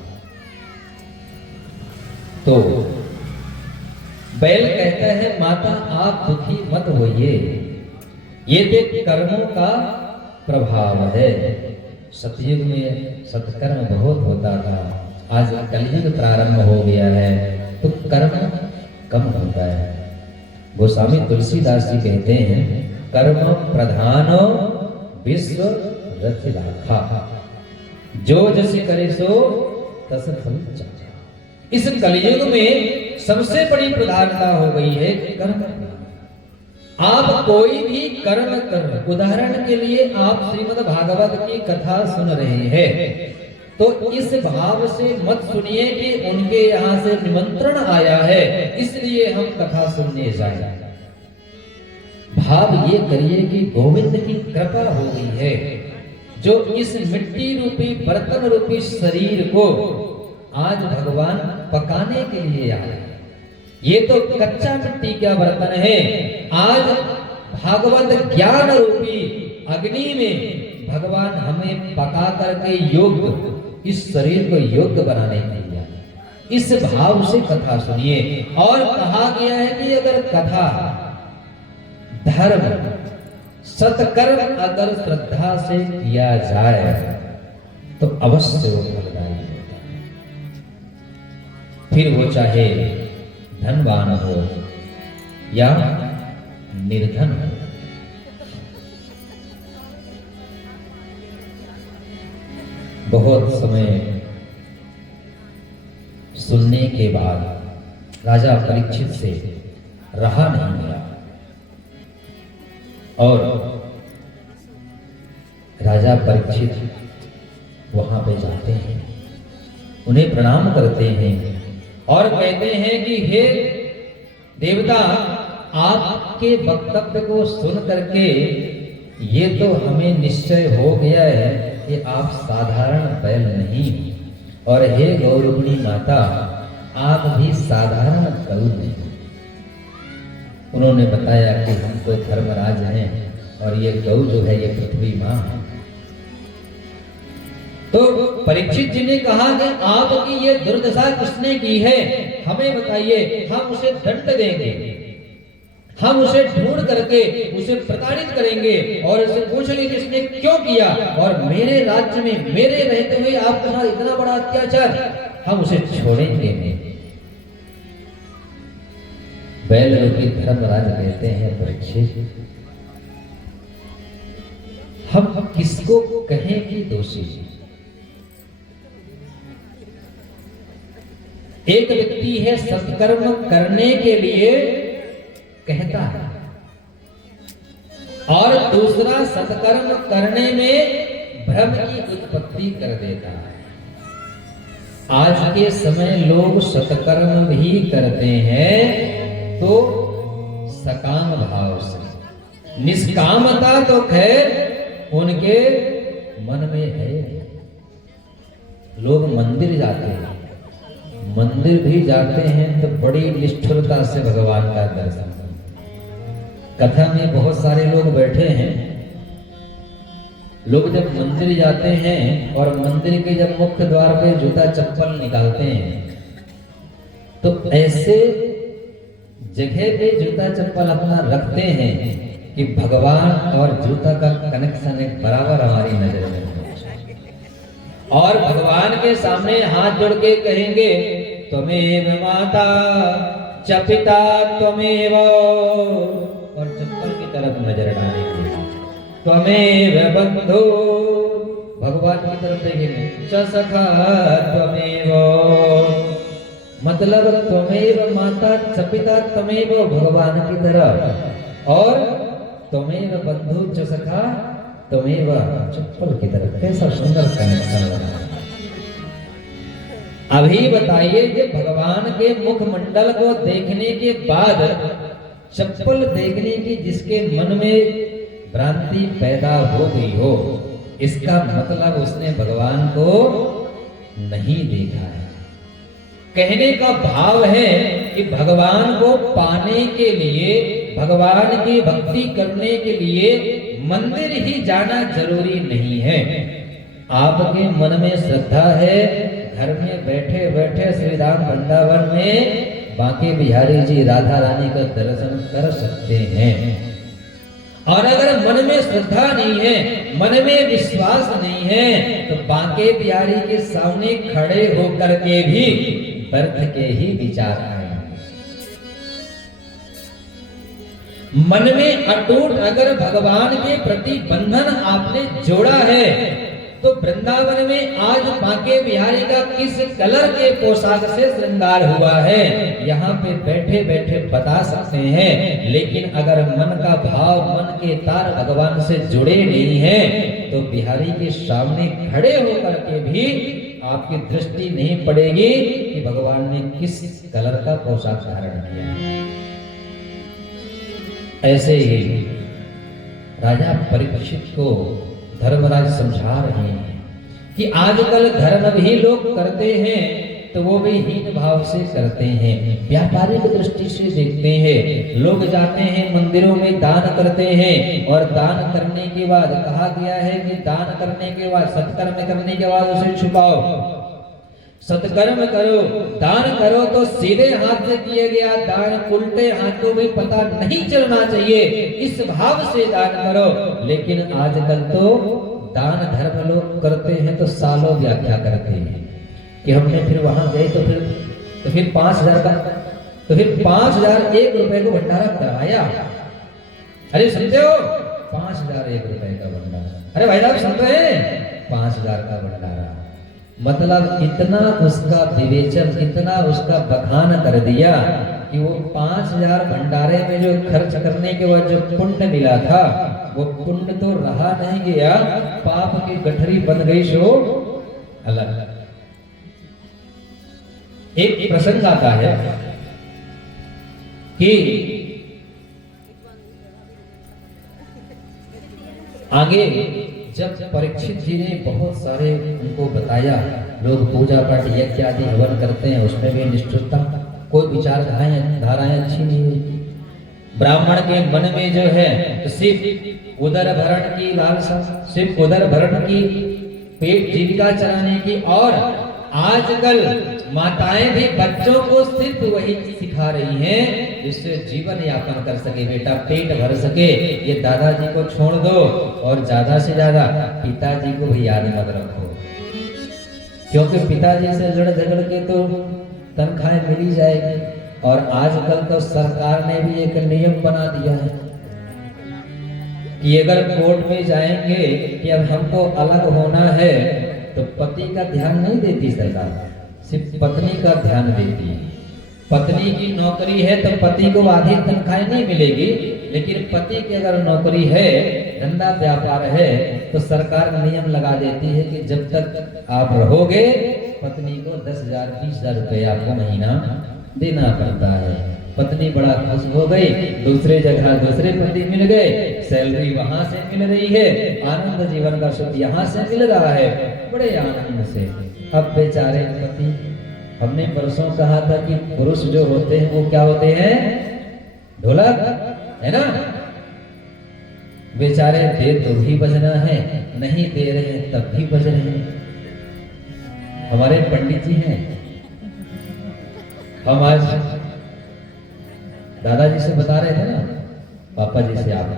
तो बैल कहता है, माता आप दुखी मत होइए, ये तो कर्मों का प्रभाव है। सतयुग में सत्कर्म बहुत होता था, आज कलयुग प्रारंभ हो गया है तो कर्म कम होता है। गोस्वामी तुलसीदास जी कहते हैं, कर्म प्रधानो विश्व रथ राखा, जो जैसे करे सो तस फल चाचा। इस कलयुग में सबसे बड़ी प्रधानता हो गई है कर्म। आप कोई भी कर्म कर, उदाहरण के लिए आप श्रीमद् भागवत की कथा सुन रहे हैं तो इस भाव से मत सुनिए कि उनके यहाँ से निमंत्रण आया है इसलिए हम कथा सुनने जाए। भाव ये करिए कि गोविंद की कृपा हो गई है जो इस मिट्टी रूपी बर्तन रूपी शरीर को आज भगवान पकाने के लिए आए। ये तो कच्चा मिट्टी का बर्तन है, आज भागवत ज्ञान रूपी अग्नि में भगवान हमें पका करके योग्य, इस शरीर को योग्य बनाने के लिए इस भाव से कथा सुनिए। और कहा गया है कि अगर कथा धर्म सत्कर्म अगर श्रद्धा से किया जाए तो अवश्य वो फलदायी होता है। फिर वो चाहे धनवान हो या निर्धन हो। बहुत समय सुनने के बाद राजा परीक्षित से रहा नहीं गया और राजा परीक्षित वहां पे जाते हैं, उन्हें प्रणाम करते हैं और कहते हैं कि हे देवता, आपके वक्तव्य को सुन करके ये तो हमें निश्चय हो गया है कि आप साधारण बैल नहीं, और हे गौरूपिणी माता, आप भी साधारण गौ नहीं। उन्होंने बताया कि हम तो धर्मराज हैं और ये गौ जो है ये पृथ्वी माँ है। तो परीक्षित जी ने कहा कि आपकी ये दुर्दशा किसने की है, हमें बताइए, हम उसे दंड देंगे। हम उसे ढूंढ करके उसे प्रताड़ित करेंगे और उसे पूछेंगे कि इसने क्यों किया, और मेरे राज्य में मेरे रहते हुए आपके साथ इतना बड़ा अत्याचार, हम उसे छोड़ेंगे नहीं। बैल रूपी धर्मराज कहते हैं, परीक्षित हम किसको कहें कि दोषी। एक व्यक्ति है सत्कर्म करने के लिए कहता है और दूसरा सत्कर्म करने में भ्रम की उत्पत्ति कर देता है। आज के समय लोग सत्कर्म भी करते हैं तो सकाम भाव से, निष्कामता तो खैर उनके मन में है। लोग मंदिर जाते हैं, मंदिर भी जाते हैं तो बड़ी निष्ठुरता से भगवान का दर्शन। कथा में बहुत सारे लोग बैठे हैं, लोग जब मंदिर जाते हैं और मंदिर के जब मुख्य द्वार पे जूता चप्पल निकालते हैं तो ऐसे जगह पे जूता चप्पल अपना रखते हैं कि भगवान और जूता का कनेक्शन एक बराबर हमारी नजर में हो, और भगवान के सामने हाथ जोड़ के कहेंगे त्वमेव माता च पिता त्वमेव, और चप्पल की तरफ नजर डालेंगे त्वमेव बंधु, भगवान की तरफ देखेंगे च सखा त्वमेव, मतलब त्वमेव माता च पिता त्वमेव भगवान की तरफ, और त्वमेव बंधु च सखा त्वमेव चप्पल की तरफ। कैसा सुंदर कनेक्शन लगा। अभी बताइए कि भगवान के मुखमंडल को देखने के बाद चप्पल देखने की जिसके मन में भ्रांति पैदा हो गई हो, इसका मतलब उसने भगवान को नहीं देखा है। कहने का भाव है कि भगवान को पाने के लिए, भगवान की भक्ति करने के लिए मंदिर ही जाना जरूरी नहीं है। आपके मन में श्रद्धा है, घर में बैठे बैठे श्री राम वृंदावन में बांके बिहारी जी राधा रानी का दर्शन कर सकते हैं। और अगर मन में श्रद्धा नहीं है, मन में विश्वास नहीं है, तो बांके बिहारी के सामने खड़े होकर के भी व्यर्थ के ही विचार आएंगे। मन में अटूट अगर भगवान के प्रति बंधन आपने जोड़ा है तो वृंदावन में आज बांके बिहारी का किस कलर के पोशाक से श्रृंगार हुआ है यहाँ पे बैठे बैठे बता सकते हैं। लेकिन अगर मन का भाव, मन के तार भगवान से जुड़े नहीं है तो बिहारी के सामने खड़े होकर के भी आपकी दृष्टि नहीं पड़ेगी कि भगवान ने किस कलर का पोशाक धारण किया। ऐसे ही राजा परीक्षित को धर्मराज समझा रहे हैं कि आजकल धर्म भी लोग करते हैं तो वो भी हीन भाव से करते हैं, व्यापारिक दृष्टि से देखते हैं। लोग जाते हैं मंदिरों में दान करते हैं और दान करने के बाद कहा गया है कि दान करने के बाद, सत्कर्म करने के बाद उसे छुपाओ। सत्कर्म करो, दान करो तो सीधे हाथ से किया गया दान उल्टे हाथों में पता नहीं चलना चाहिए, इस भाव से दान करो। लेकिन आजकल तो दान धर्म लोग करते हैं तो सालों व्याख्या करते हैं कि हमने फिर वहां गए तो फिर 5,000 का, तो फिर 5,001 रुपए को भंडारा करवाया। अरे सुनते हो, 5,001 रुपए का भंडारा। अरे भाई साहब सुन रहे हैं, 5,000 का भंडारा। मतलब इतना उसका विवेचन, इतना उसका बखान कर दिया कि वो 5,000 भंडारे में जो खर्च करने के बाद जो पुण्य मिला था वो पुण्य तो रहा नहीं गया, पाप की गठरी बन गई सो अलग। एक प्रसंग आता है कि आगे जब परीक्षित जी ने बहुत सारे उनको बताया, लोग पूजा पाठ यज्ञ आदि हवन करते हैं, उसमें भी निष्ठुरता, कोई विचारधाराएं अच्छी नहीं हुई। ब्राह्मण के मन में जो है तो सिर्फ उदर भरण की लालसा, सिर्फ उदर भरण की, पेट जीविका चलाने की, और आजकल माताएं भी बच्चों को सिर्फ वही सिखा रही हैं जिससे जीवन यापन कर सके, बेटा पेट भर सके। ये दादाजी को छोड़ दो और ज्यादा से ज्यादा पिताजी को भी याद मत रखो, क्योंकि पिताजी से लड़ झगड़ के तो तनख्वाहें मिली जाएगी। और आजकल तो सरकार ने भी एक नियम बना दिया है कि अगर कोर्ट में जाएंगे कि अब हमको अलग होना है तो पति का ध्यान नहीं देती सरकार, सिर्फ पत्नी का ध्यान देती है। पत्नी की नौकरी है तो पति को आधी तनख्वाह नहीं मिलेगी, लेकिन पति की अगर नौकरी है, धंधा व्यापार है, तो सरकार नियम लगा देती है कि जब तक आप रहोगे पत्नी को 10,000 20,000 रुपए आपको महीना देना पड़ता है। पत्नी बड़ा खुश हो गई, दूसरे जगह दूसरे पति मिल गए, सैलरी वहां से मिल रही है, आनंद जीवन का सुख यहाँ से मिल रहा है, बड़े आनंद से। अब बेचारे पति, हमने परसों कहा था कि पुरुष जो होते हैं वो क्या होते हैं, ढोलक है ना, बेचारे दे तो भी बजना है, नहीं दे रहे हैं तब भी बज रहे हैं। हमारे पंडित जी हैं, हम आज दादाजी से बता रहे थे ना, पापा जी से आप,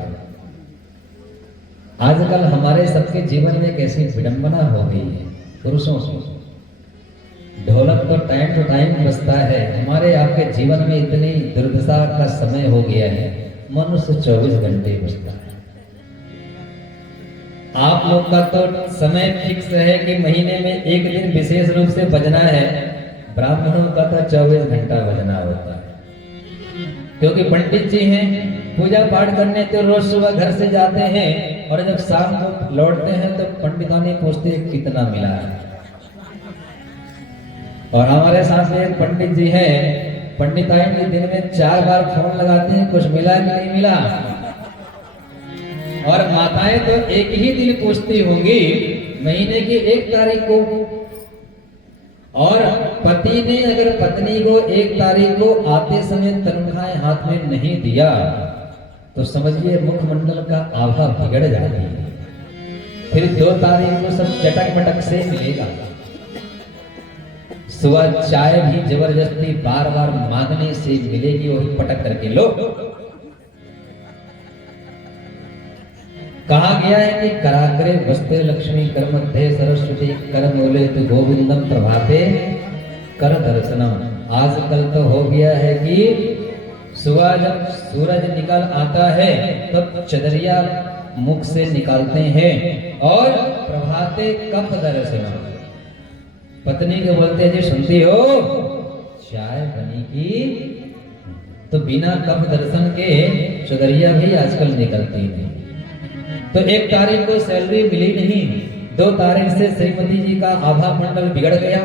आजकल हमारे सबके जीवन में कैसी विडंबना हो गई है पुरुषों से। ढोलक तो टाइम टू टाइम बजता है, हमारे आपके जीवन में इतनी दुर्दशा का समय हो गया है, मनुष्य 24 घंटे बजता है। आप लोग का तो समय फिक्स है कि महीने में एक दिन विशेष रूप से बजना है, ब्राह्मणों का तो 24 घंटा बजना होता है, क्योंकि पंडित जी हैं, पूजा पाठ करने तो रोज सुबह घर से जाते हैं और जब शाम को लौटते हैं तो पंडितानी पूछते हैं कितना मिला है। और हमारे साथ में एक पंडित जी हैं, पंडितानी दिन में 4 बार फोन लगाते हैं, कुछ मिला कि नहीं मिला। और माताएं तो एक ही दिन पूछती होंगी, महीने की 1 तारीख को। और पति ने अगर पत्नी को 1 तारीख को आते समय तनख्वाह हाथ में नहीं दिया तो समझिए मुखमंडल का आभा बिगड़ जाती है। फिर 2 तारीख को सब चटक मटक से मिलेगा। सुबह चाय भी जबरदस्ती बार बार मांगने से मिलेगी, वही पटक करके लो। कहा गया है कि कराग्रे वस्ते लक्ष्मी कर मध्य सरस्वती कर मूले तो गोविंदम प्रभाते कर दर्शनम। आजकल तो हो गया है कि सुबह जब सूरज निकल आता है तब चदरिया मुख से निकालते हैं और प्रभाते कप दर्शनम। पत्नी को बोलते हैं जी सुनती हो चाय बनेगी, तो बिना कप दर्शन के चदरिया भी आजकल निकलती है। तो 1 तारीख को सैलरी मिली नहीं, 2 तारीख से श्रीमती जी का आभा मंडल बिगड़ गया।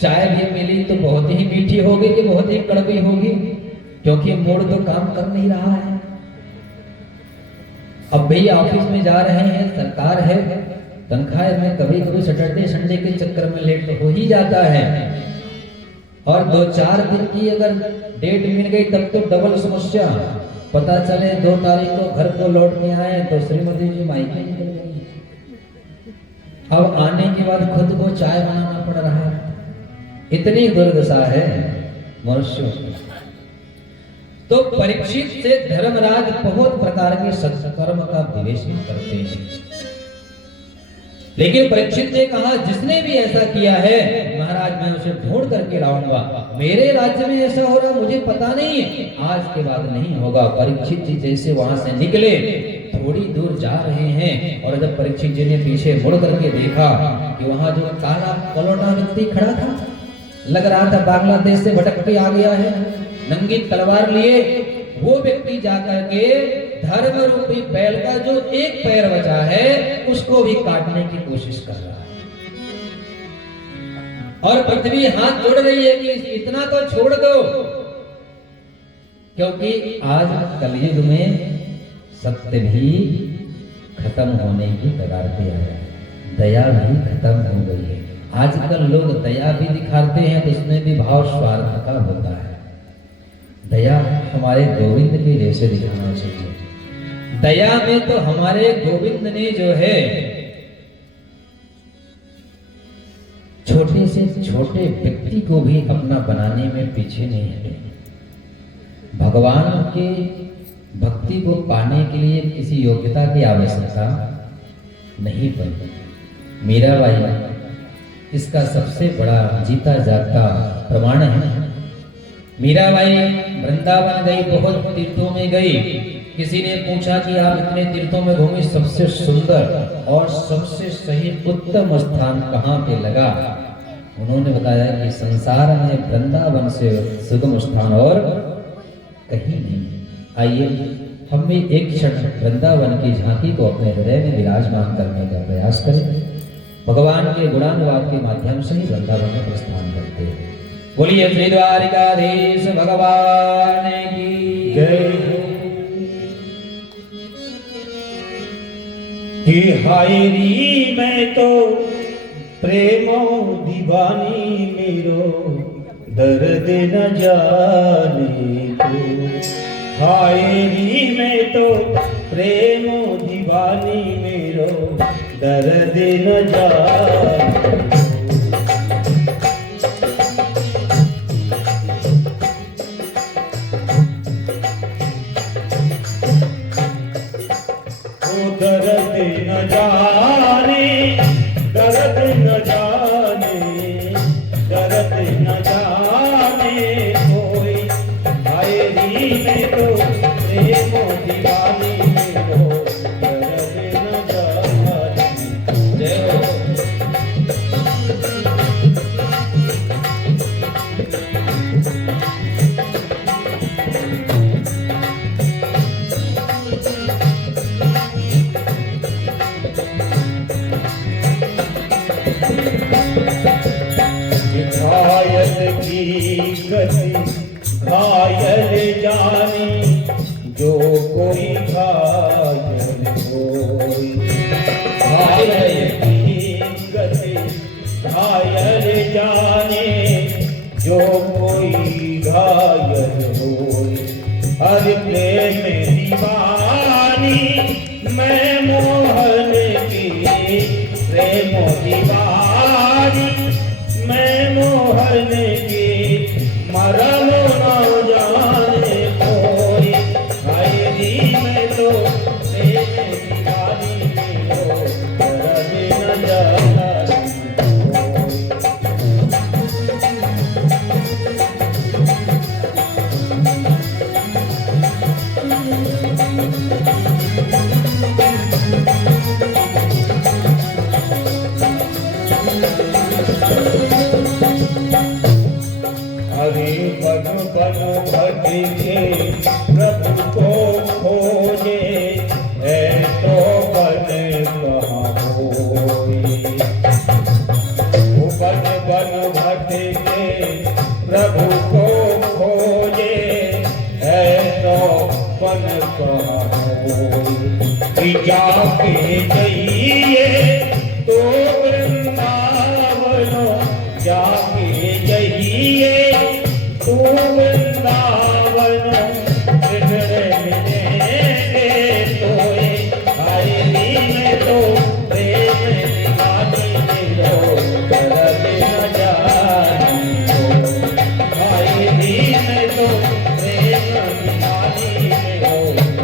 चाय भी मिली तो बहुत ही मीठी होगी कि बहुत ही कड़वी होगी, क्योंकि मूड तो काम कर नहीं रहा है। अब भी ऑफिस में जा रहे हैं, सरकार है, तनख्वाह में कभी कभी सैटरडे संडे के चक्कर में लेट तो हो ही जाता है। और 2-4 दिन की अगर डेट मिल गई तब तो डबल समस्या। पता चले 2 तारीख को घर को लौट के आए तो श्रीमती जी मायके निकल गई। अब आने के बाद खुद को चाय बनाना पड़ रहा है। इतनी दुर्दशा है मनुष्यों की। तो परीक्षित से धर्मराज बहुत प्रकार के सत्कर्म का विवेचन करते हैं, लेकिन परीक्षित ने कहा जिसने भी ऐसा किया है महाराज मैं उसे ढूंढ करके लाऊंगा। मेरे राज्य में ऐसा हो रहा मुझे पता नहीं है, आज के बाद नहीं होगा। परीक्षित जी जैसे वहां से निकले, थोड़ी दूर जा रहे हैं और जब परीक्षित जी ने पीछे मुड़ करके देखा कि वहां जो काला कलोटा व्यक्ति खड़ा था, लग रहा था बांग्लादेश से भटक के आ गया है, नंगी तलवार लिए, वो व्यक्ति जाकर के धर्म रूपी बैल का जो एक पैर बचा है उसको भी काटने की कोशिश कर रहा है। और पृथ्वी हाथ जोड़ रही है कि इतना तो छोड़ दो, क्योंकि आज कलयुग में सत्य भी खत्म होने की कगार पे आया, दया भी खत्म हो गई है। आजकल लोग दया भी दिखाते हैं तो उसमें भी भाव स्वार्थ का होता है। दया हमारे गोविंद के जैसे दिखाना चाहिए। दया में तो हमारे गोविंद ने जो है छोटे छोटे से छोटे व्यक्ति को भी अपना बनाने में पीछे नहीं हटे। भगवान के भक्ति को पाने के लिए किसी योग्यता की आवश्यकता नहीं पड़ती। मीराबाई इसका सबसे बड़ा जीता जागता प्रमाण है। मीराबाई वृंदावन गई, बहुत तीर्थों में गई। किसी ने पूछा कि आप इतने तीर्थों में घूमी, सबसे सुंदर और सबसे सही उत्तम स्थान कहाँ पे लगा? उन्होंने बताया कि संसार में वृंदावन से सुगम स्थान और कहीं नहीं। आइए हम भी एक क्षण वृंदावन की झांकी को अपने हृदय में विराजमान करने का प्रयास करें। भगवान के गुणानुवाद के माध्यम से ही वृंदावन में प्रस्थान करते हैं। बोलिए श्री द्वारिकाधीश भगवान की जय। कि हाय री मैं तो प्रेमो दीवानी मेरो दर्द न जाने को। हाय री मैं तो प्रेमो दीवानी मेरो दर्द न जाने को। दर्द न जाने, दर्द न जाने, दर्द न जाने कोई। हाय री मैं तो प्रेमो दीवानी मेरो दर्द न जाने। जय हो। घायल की गति घायल जानी, जो कोई घायल होई। घायल की गति घायल जाने, जो कोई घायल होई। हर प्रेम दीवानी मैं मोहन की, प्रेम दीवानी मैं मोहन की। मरम न जाने कोई। हाय री मैं तो प्रेम दीवानी मेरो दर्द न जाने कोई। हरे बन बन भटके प्रभु को खोजे, ऐसो बन कहाँ होई। बन बन भटके प्रभु को खोजे, ऐसो बन कहाँ होई। जाके जइए तो वृंदावन, जाके जइए तू वृंदावन। कृष्ण मिलेंगे तोए। हाय री मैं तो प्रेम दीवानी मेरो दर्द न जाने को। हाय री मैं तो प्रेम दीवानी मेरो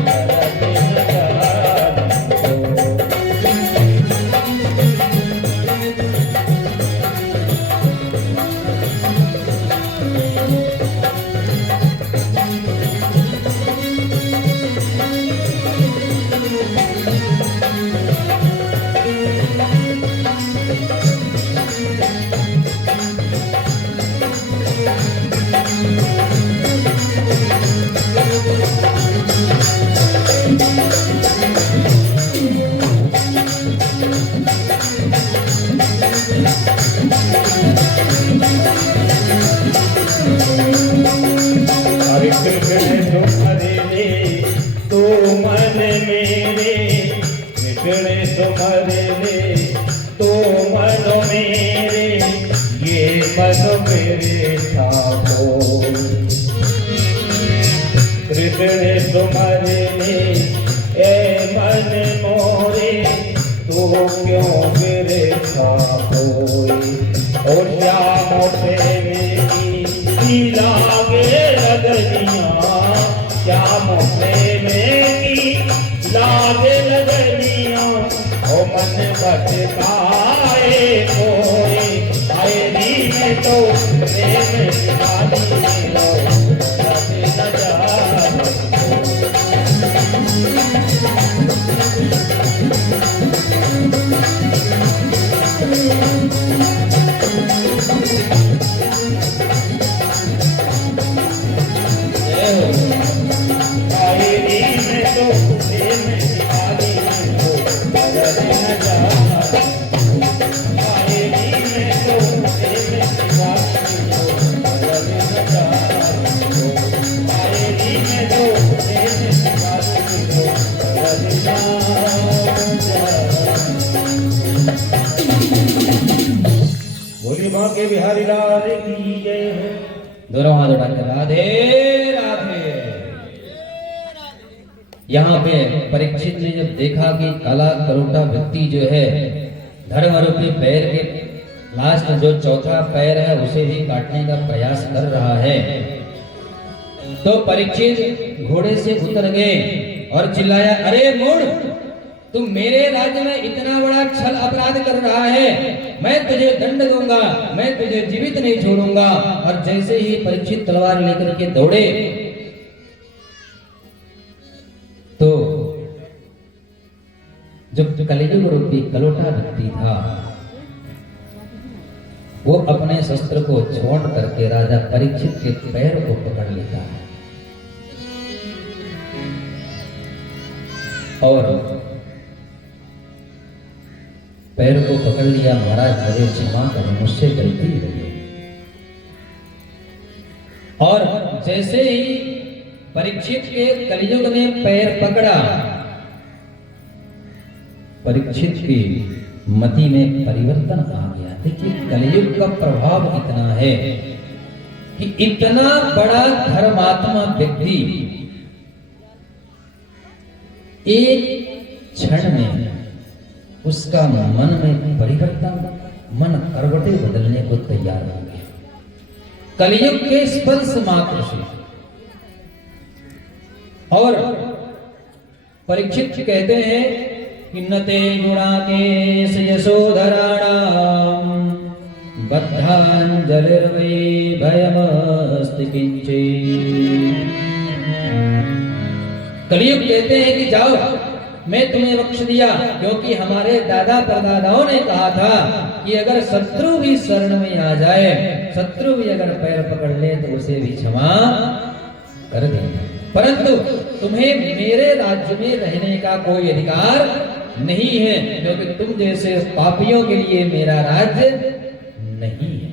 दर्द न जाने को। हरे कृष्ण तुम्हारे ले तो मन मेरे, कृष्ण तुम्हारे ले तो मन मेरे। ये मन मेरे ठाकुर। कृष्ण तुम्हारे ले ए मन मोरे, तो क्यों मेरे ठाकुर। और श्याम प्रेमी की लागे लगनिया, श्याम प्रेमी की लागे लगनिया, ओ मन भटकाए कोई आए में तो प्रेम निकाली लो रति न जाए। माँ के बिहारी लाल की जय हो। दोनों हाथ उठा के राधे राधे। यहाँ पे परीक्षित ने जब देखा कि काला करोटा व्यक्ति जो है धर्म रूपी पैर के लास्ट जो चौथा पैर है उसे भी काटने का प्रयास कर रहा है, तो परीक्षित घोड़े से उतर गए और चिल्लाया, अरे मूढ़, तुम मेरे राज्य में इतना बड़ा छल अपराध कर रहा है, मैं तुझे दंड दूंगा, मैं तुझे जीवित नहीं छोड़ूंगा। और जैसे ही परीक्षित तलवार लेकर के दौड़े तो जो कलियुग रूपी कलोटा व्यक्ति था वो अपने शस्त्र को छोड़ करके राजा परीक्षित के पैर को पकड़ लेता है और पैर को पकड़ लिया। महाराज मुझे क्षमा करें, मुझसे गलती हो गई। और जैसे ही परीक्षित के कलियुग ने पैर पकड़ा, परीक्षित की मति में परिवर्तन आ गया। देखिए कलियुग का प्रभाव इतना है कि इतना बड़ा धर्मात्मा व्यक्ति एक क्षण में उसका मन में परिवर्तन, मन करवटे बदलने को तैयार हो गया कलियुग के स्पर्श मात्र से। और परीक्षित कहते हैं कि न ते गुणाकेश यशोधराणाम बद्धांजलिर्वै भयमस्ति किंचित्। कलियुग कहते हैं कि जाओ, मैं तुम्हें बख्श दिया, क्योंकि हमारे दादा परदादाओं ने कहा था कि अगर शत्रु भी शरण में आ जाए, शत्रु भी अगर पैर पकड़ ले तो उसे भी क्षमा कर देंगे, परंतु तुम्हें मेरे राज्य में रहने का कोई अधिकार नहीं है, क्योंकि तुम जैसे पापियों के लिए मेरा राज्य नहीं है।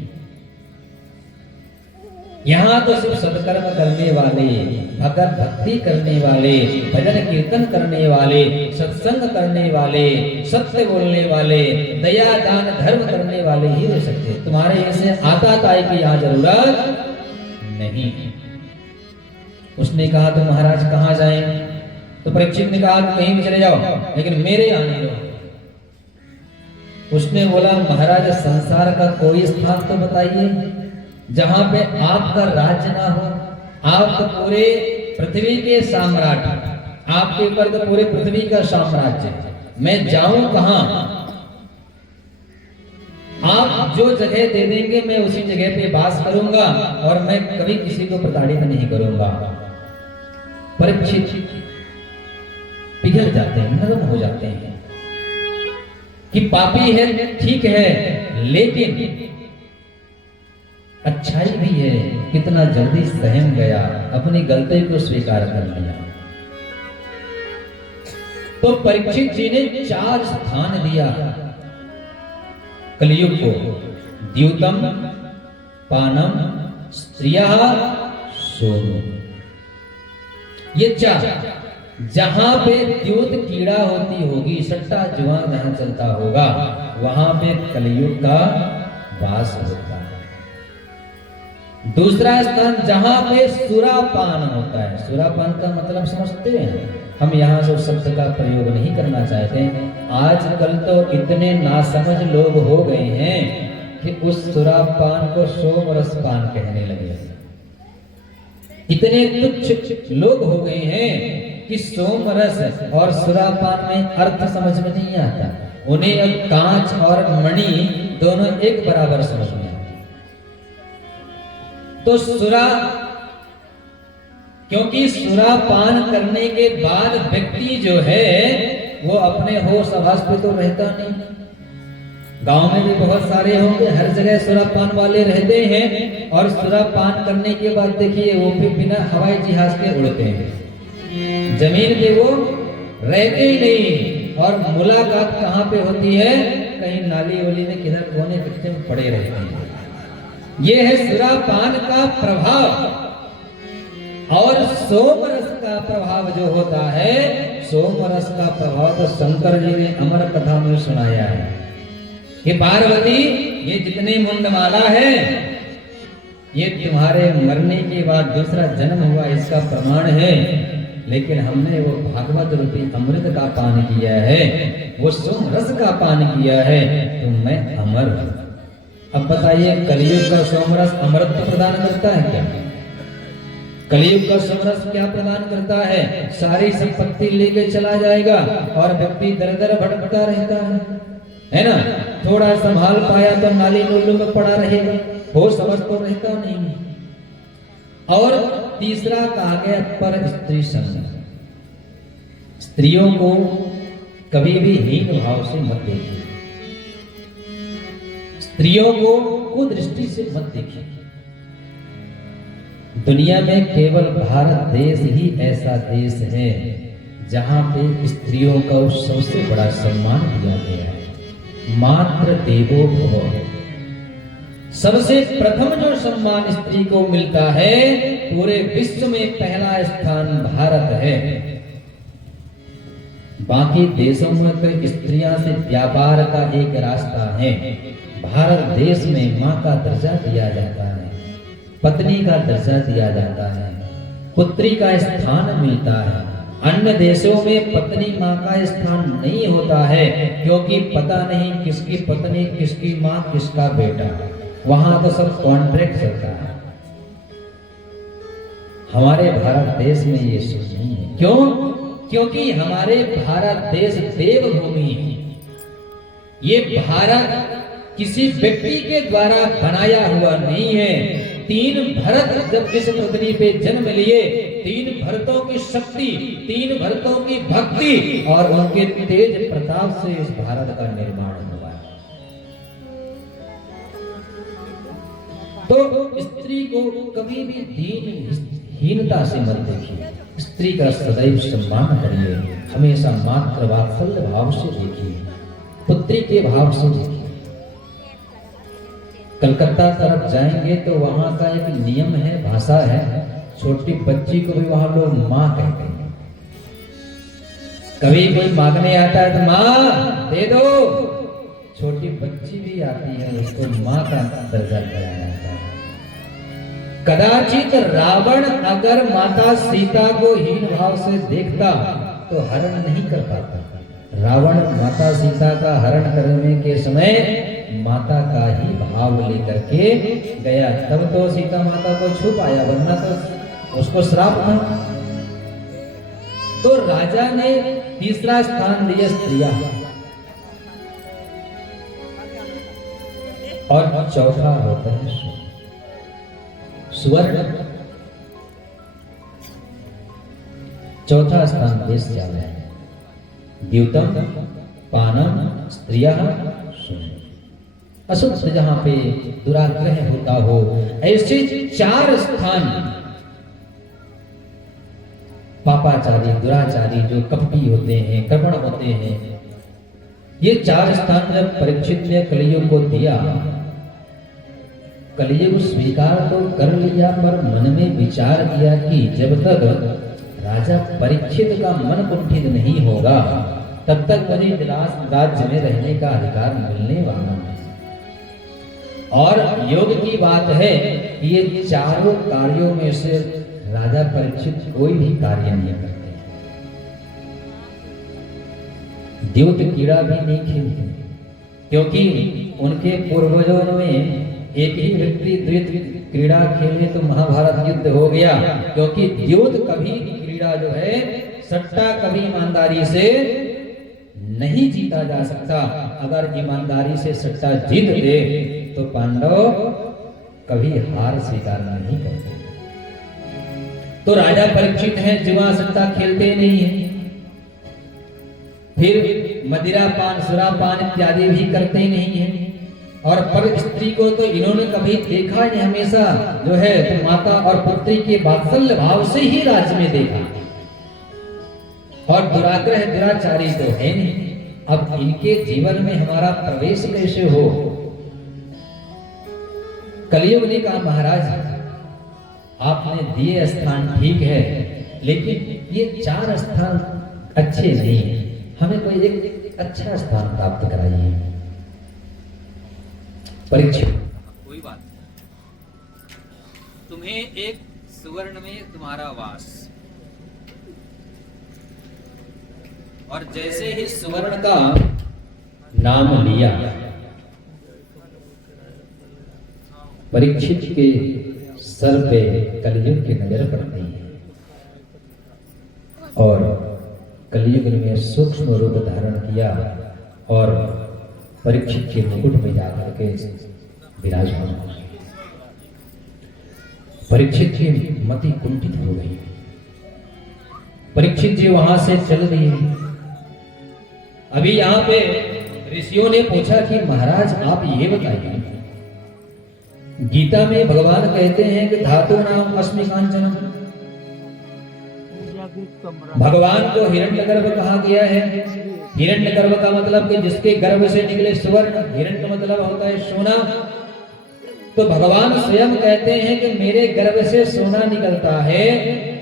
यहाँ तो सिर्फ सत्कर्म करने वाले, भगत भक्ति करने वाले, भजन कीर्तन करने वाले, सत्संग करने वाले, सत्य बोलने वाले, दया दान धर्म करने वाले ही रह सकते। तुम्हारे ऐसे आताताई की यहाँ जरूरत नहीं। उसने कहा तो महाराज कहाँ जाएं? तो परीक्षित ने कहा कहीं भी चले जाओ, लेकिन मेरे यहाँ नहीं रहो। उसने बोला महाराज संसार का कोई स्थान तो बताइए जहां पे आपका राज्य ना हो। आप तो पूरे पृथ्वी के सम्राट, आपके ऊपर तो पूरे पृथ्वी का साम्राज्य, मैं जाऊं कहां? आप जो जगह दे देंगे मैं उसी जगह पे वास करूंगा और मैं कभी किसी को प्रताड़ित नहीं करूंगा। परीक्षित पिघल जाते हैं, नरम हो जाते हैं कि पापी है ठीक है, लेकिन अच्छाई भी है, कितना जल्दी सहम गया, अपनी गलती को स्वीकार कर लिया। तो परीक्षित जी ने 4 स्थान दिया कलियुग को, द्यूतम, पानम, स्त्रिया, सोम। ये 4, जहां पे द्यूत कीड़ा होती होगी, सट्टा जुआ जहां चलता होगा, वहां पे कलियुग का वास होता है। दूसरा स्थान जहां पे सुरापान होता है। सुरापान का मतलब समझते हैं? हम यहाँ से उस शब्द का प्रयोग नहीं करना चाहते। आजकल तो इतने नासमझ लोग हो गए हैं कि उस सुरापान को सोमरस पान कहने लगे। इतने तुच्छ लोग हो गए हैं कि सोमरस और सुरापान में अर्थ समझ में नहीं आता। उन्हें अब कांच और मणि दोनों एक बराबर समझ में आते। तो सुरा, क्योंकि सुरापान करने के बाद व्यक्ति जो है वो अपने होश आवास पे तो रहता नहीं। गांव में भी बहुत सारे होंगे, हर जगह सुरापान वाले रहते हैं, और सुरापान करने के बाद देखिए वो भी बिना हवाई जहाज के उड़ते हैं, जमीन पे वो रहते ही नहीं। और मुलाकात कहाँ पे होती है? कहीं नाली वली में, किधर कोने कच्चे में पड़े रहते हैं। ये है सुरापान का प्रभाव। और सोमरस का प्रभाव जो होता है, सोमरस का प्रभाव तो शंकर जी ने अमर कथा में सुनाया है कि पार्वती, ये जितने मुंडमाला है ये तुम्हारे मरने के बाद दूसरा जन्म हुआ इसका प्रमाण है, लेकिन हमने वो भागवत रूपी अमृत का पान किया है, वो सोमरस का पान किया है, तो मैं अमर हूं। अब बताइए, कलयुग का सोमरस अमृत प्रदान करता है क्या? कलयुग का सोमरस क्या प्रदान करता है? सारी संपत्ति लेके चला जाएगा और व्यक्ति दर दर भटकता रहता है ना। थोड़ा संभाल पाया तो नाली नूलू में पड़ा रहेगा, हो समझ तो रहता नहीं। और तीसरा कहा गया पर स्त्री संग। स्त्रियों को कभी भी हीन भाव से मत देखिए, स्त्रियों को कुदृष्टि से मत देखिए। दुनिया में केवल भारत देश ही ऐसा देश है जहां पे स्त्रियों का सबसे बड़ा सम्मान दिया गया है। मात्र देवो भव, सबसे प्रथम जो सम्मान स्त्री को मिलता है, पूरे विश्व में पहला स्थान भारत है। बाकी देशों में तो स्त्रियां से व्यापार का एक रास्ता है। भारत देश में मां का दर्जा दिया जाता है, पत्नी का दर्जा दिया जाता है, पुत्री का स्थान मिलता है। अन्य देशों में पत्नी मां का स्थान नहीं होता है, क्योंकि पता नहीं किसकी पत्नी, किसकी मां, किसका बेटा। वहां तो सब कॉन्ट्रैक्ट चलता है। हमारे भारत देश में ये सब नहीं है। क्यों? क्योंकि हमारे भारत देश देवभूमि है। ये भारत किसी व्यक्ति के द्वारा बनाया हुआ नहीं है। 3 भरत जब इस पृथ्वी पे जन्म लिए, 3 भरतों की शक्ति, 3 भरतों की भक्ति और उनके तेज प्रताप से इस भारत का निर्माण हुआ है। तो स्त्री को कभी भी हीनता से मत देखिए, स्त्री का सदैव सम्मान करिए, हमेशा मात्र वात्सल्य भाव से देखिए, पुत्री के भाव से देखिए। कलकत्ता तरफ जाएंगे तो वहां का एक नियम है, भाषा है, छोटी बच्ची को भी वहां लोग माँ कहते हैं। कभी कोई मांगने आता है तो माँ दे दो, छोटी बच्ची भी आती है, उसको माँ का दर्जा दिया जाता है। कदाचित रावण अगर माता सीता को हीन भाव से देखता तो हरण नहीं कर पाता। रावण माता सीता का हरण करने के समय माता का ही भाव लेकर के गया, तब तो सीता माता को छू पाया, वरना तो उसको श्राप था। तो राजा ने तीसरा स्थान दिया स्त्रियां, और चौथा होता है स्वर्ण। चौथा स्थान वेश्यालय है। द्यूतम पानम स्त्रियः स्वर्ण। अशुद्ध जहां पे दुराग्रह होता हो, ऐसे 4 स्थान पापाचारी, दुराचारी, जो कपटी होते हैं, कृपण होते हैं, ये 4 स्थान जब परीक्षित ने कलियुग को दिया, कलियुग स्वीकार तो कर लिया, पर मन में विचार किया कि जब तक राजा परीक्षित का मन कुंठित नहीं होगा, तब तक मुझे राज्य में रहने का अधिकार मिलने वाला नहीं। और योग की बात है कि ये चारों कार्यों में से राजा परीक्षित कोई भी कार्य नहीं करते। द्यूत कीड़ा भी नहीं खेलते, क्योंकि उनके पूर्वजों में एक ही व्यक्ति द्वैत क्रीड़ा खेले तो महाभारत युद्ध हो गया। क्योंकि द्योत कभी क्रीड़ा जो है सट्टा कभी ईमानदारी से नहीं जीता जा सकता। अगर ईमानदारी से सट्टा जीत दे तो पांडव कभी हार स्वीकार नहीं करते। तो राजा परीक्षित हैं, जुआ सट्टा खेलते नहीं है, फिर मदिरा पान सुरापान इत्यादि भी करते नहीं है। और पर स्त्री को तो इन्होंने कभी देखा नहीं, हमेशा जो है तो माता और पुत्री के वात्सल्य भाव से ही राज्य में देखा। और दुराग्रह दुराचारी तो है नहीं। अब इनके जीवन में हमारा प्रवेश कैसे हो? कलियुग ने कहा महाराज आपने दिए स्थान ठीक है, लेकिन ये 4 स्थान अच्छे नहीं है, हमें कोई एक अच्छा स्थान प्राप्त कराइए। परीक्षित कोई बात नहीं, तुम्हें एक सुवर्ण में तुम्हारा वास। और जैसे ही सुवर्ण का नाम लिया, परीक्षित के सर पे कलियुग की नजर पड़ती है और कलियुग ने सूक्ष्म रूप धारण किया और परीक्षित के मुकुट में जाकर के विराजमान हो गए। परीक्षित की मति कुंठित हो गई। परीक्षित जी वहां से चल दिए। अभी यहाँ पे ऋषियों ने पूछा कि महाराज आप ये बताइए, गीता में भगवान कहते हैं कि धातु नाम अस्मि कांचनम, भगवान को हिरण्यगर्भ कहा गया है। हिरण्यगर्भ का मतलब कि जिसके गर्भ से निकले सुवर्ण, हिरण्य मतलब होता है सोना। तो भगवान स्वयं कहते हैं कि मेरे गर्भ से सोना निकलता है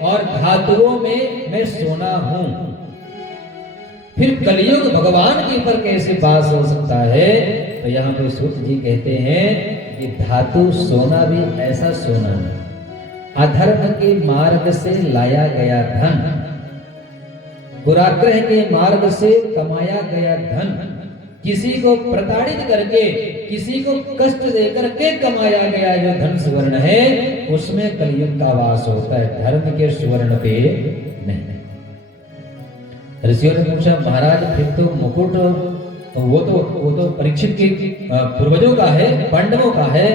और धातुओं में मैं सोना हूं। फिर कलियुग भगवान के ऊपर कैसे वास हो सकता है? तो यहाँ पे सूत जी कहते हैं कि धातु सोना भी ऐसा सोना है, अधर्म के मार्ग से लाया गया धन, दुराग्रह के मार्ग से कमाया गया धन, किसी को प्रताड़ित करके किसी को कष्ट देकर के कमाया गया जो धन सुवर्ण है, उसमें कलियुग का वास होता है, धर्म के सुवर्ण पे नहीं। ऋषियों ने पूछा महाराज फिर तो मुकुट वो तो परीक्षित के पूर्वजों का है, पांडवों का है।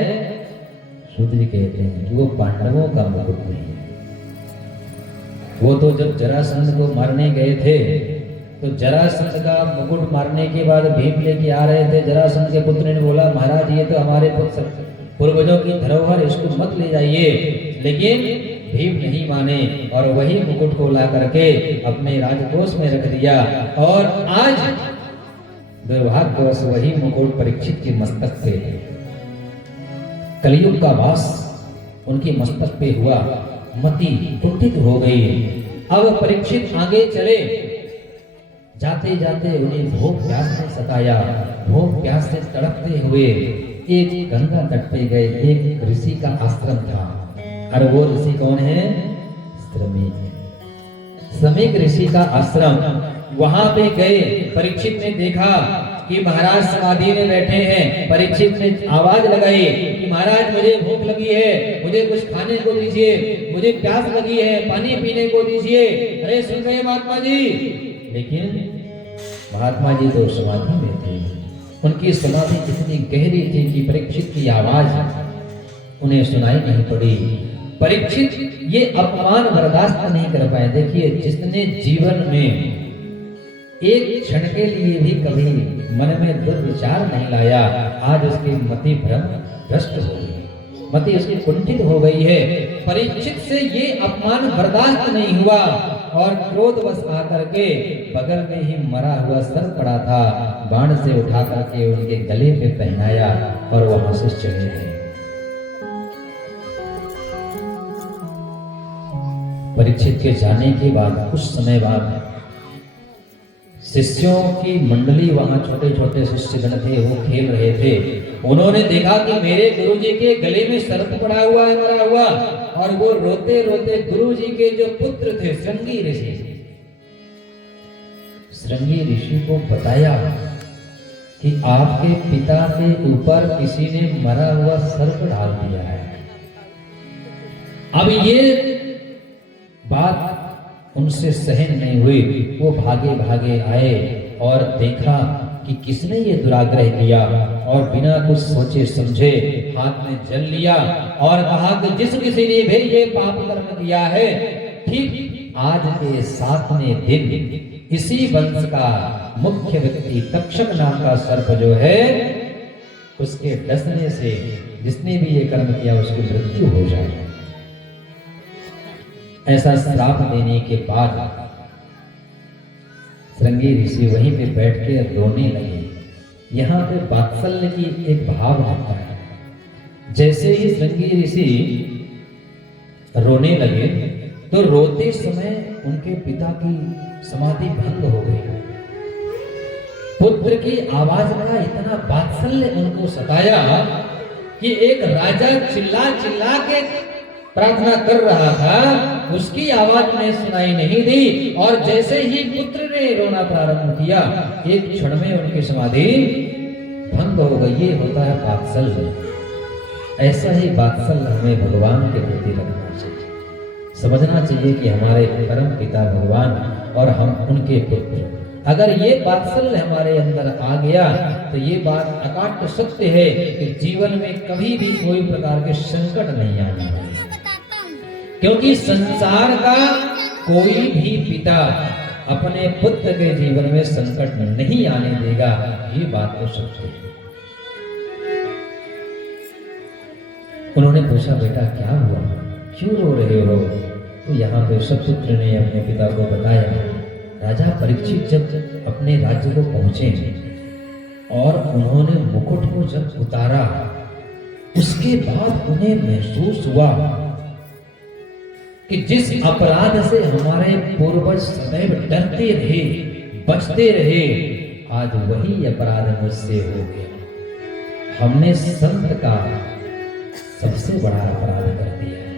सूत जी कहते हैं कि वो पांडवों का मुकुट नहीं, वो तो जब जरासंध को मारने गए थे तो जरासंध का मुकुट मारने के बाद भीम लेके आ रहे थे। जरासंध के पुत्र ने बोला महाराज ये तो हमारे पूर्वजों की धरोहर, इसको मत ले जाइए। लेकिन भीम नहीं माने और वही मुकुट को ला करके अपने राजकोष में रख दिया। और आज दुर्भाग्यवश वही मुकुट परीक्षित के मस्तक पे, कलियुग का वास उनके मस्तक पे हुआ, मति कुंठित हो गई। अब परीक्षित आगे चले, जाते जाते उन्हें भूख प्यास ने सताया। भूख प्यास से तड़पते हुए एक गंगा तट पे गए। एक ऋषि का आश्रम था और वो ऋषि कौन है? श्रमिक ऋषि का आश्रम। वहां पे गए, परीक्षित ने देखा कि महाराज समाधि में बैठे हैं। परीक्षित ने आवाज लगाई कि महाराज मुझे भूख लगी है, मुझे कुछ खाने को दीजिए, मुझे प्यास लगी है, पानी पीने को दीजिए। अरे सुन रहे महात्मा जी? लेकिन महात्मा जी तो समाधि में थे। उनकी समाधि इतनी गहरी थी कि परीक्षित की आवाज उन्हें सुनाई नहीं पड़ी। परीक्षित ये अपमान बर्दाश्त नहीं कर पाए। देखिए, जिसने जीवन में एक क्षण के लिए भी कभी मन में दुर्विचार नहीं लाया, आज उसकी मति भ्रम भ्रष्ट हो गई, मति उसकी कुंठित हो गई है। परीक्षित से ये अपमान बर्दाश्त नहीं हुआ और क्रोधवश आकर के बगल में ही मरा हुआ सर पड़ा था, बाण से उठा करके उनके गले पे पहनाया और वहां से चले गए। परीक्षित के जाने के बाद कुछ समय बाद शिष्यों की मंडली, वहां छोटे छोटे शिष्यगण थे, वो खेल रहे थे। उन्होंने देखा कि मेरे गुरुजी के गले में सर्प पड़ा हुआ है, मरा हुआ, और वो रोते रोते गुरुजी के जो पुत्र थे श्रृंगी ऋषि को बताया कि आपके पिता के ऊपर किसी ने मरा हुआ सर्प डाल दिया है। अब ये बात उनसे सहन नहीं हुई। वो भागे भागे आए और देखा कि किसने ये दुराग्रह किया, और बिना कुछ सोचे समझे हाथ में जल लिया और कहा कि जिस किसी ने भी ये पाप कर्म किया है, ठीक आज के 7वें दिन इसी वंश का मुख्य व्यक्ति तक्षक नाम का सर्प जो है, उसके डसने से जिसने भी ये कर्म किया उसकी मृत्यु हो जाए। ऐसा श्राप देने के बाद श्रृंगी ऋषि वहीं पे बैठ के रोने लगे। यहाँ पे वात्सल्य की एक भाव आता है। जैसे ही श्रृंगी ऋषि रोने लगे तो रोते समय उनके पिता की समाधि भंग हो गई। पुत्र की आवाज का इतना वात्सल्य उनको सताया कि एक राजा चिल्ला चिल्ला के प्रार्थना कर रहा था, उसकी आवाज में सुनाई नहीं दी, और जैसे ही पुत्र ने रोना प्रारंभ किया, एक क्षण में उनकी समाधि भंग हो गई। ये होता है वात्सल्य। ऐसा ही वात्सल्य हमें भगवान के प्रति रखना चाहिए। समझना चाहिए कि हमारे परम पिता भगवान और हम उनके पुत्र। अगर ये वात्सल्य हमारे अंदर आ गया तो ये बात अकाट्य सत्य है कि जीवन में कभी भी कोई प्रकार के संकट नहीं आने वाले, क्योंकि संसार का कोई भी पिता अपने पुत्र के जीवन में संकट नहीं आने देगा। ये बात तो सत्य है। उन्होंने पूछा, बेटा क्या हुआ, क्यों रो रहे हो? तो यहाँ पे सब पुत्र ने अपने पिता को बताया। राजा परीक्षित जब अपने राज्य को पहुंचे और उन्होंने मुकुट को जब उतारा, उसके बाद उन्हें महसूस हुआ कि जिस अपराध से हमारे पूर्वज सदैव डरते रहे, बचते रहे, आज वही अपराध मुझसे हो गया। हमने संत का सबसे बड़ा अपराध कर दिया है।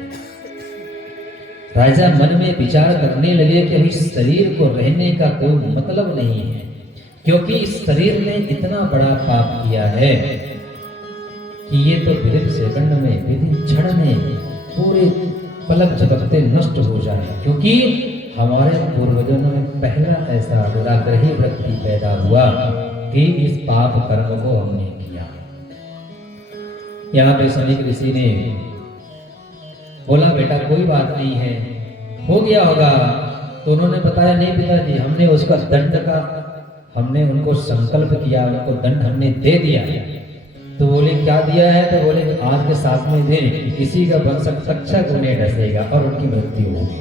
राजा मन में विचार करने लगे कि इस शरीर को रहने का कोई मतलब नहीं है, क्योंकि इस शरीर ने इतना बड़ा पाप किया है कि ये तो विदित सेकंड में, विदित क्षण में, पूरे पलक झपकते नष्ट हो जाए। क्योंकि हमारे पूर्वजों में पहला ऐसा दुराग्रही व्यक्ति पैदा हुआ कि इस पाप कर्म को हमने किया। यहाँ पे समीक ऋषि ने बोला, बेटा कोई बात नहीं है, हो गया होगा। तो उन्होंने बताया, नहीं पिताजी, हमने उसका दंड का, हमने उनको संकल्प किया, उनको दंड हमने दे दिया। तो बोले क्या दिया है? तो बोले आज के 7वें दिन किसी का वंश तक्षक उन्हें डसेगा और उनकी मृत्यु होगी।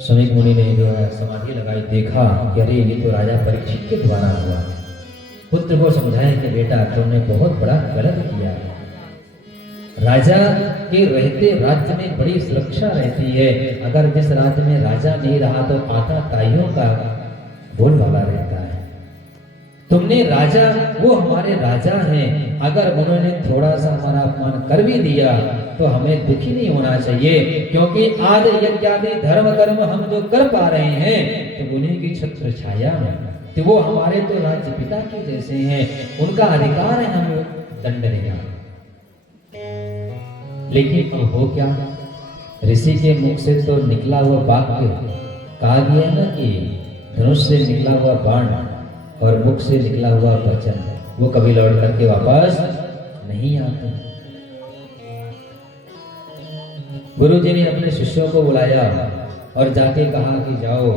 समीक मुनि ने जो है समाधि लगाई, देखा कि अरे ये तो राजा परीक्षित के द्वारा हुआ। पुत्र को समझाया कि बेटा तुमने बहुत बड़ा गलत किया है। राजा के रहते राज्य में बड़ी सुरक्षा रहती है। अगर जिस राज्य में राजा नहीं रहा तो आताताइयों का बोलबाला रहता है। तुमने राजा, वो हमारे राजा हैं, अगर उन्होंने थोड़ा सा हमारा अपमान कर भी दिया तो हमें दुखी नहीं होना चाहिए, क्योंकि आज यज्ञादि धर्म कर्म हम जो कर पा रहे हैं तो उन्हीं की छत्र छाया में, तो वो हमारे तो राज्य पिता के जैसे हैं, उनका अधिकार है हमें दंड देना। लेकिन अब हो क्या, ऋषि के मुख से तो निकला हुआ वाक्य कहा गया ना कि धनुष से निकला हुआ बाण और मुख से निकला हुआ वचन वो कभी लौट करके वापस नहीं आते। गुरुजी ने अपने शिष्यों को बुलाया और जाके कहा कि जाओ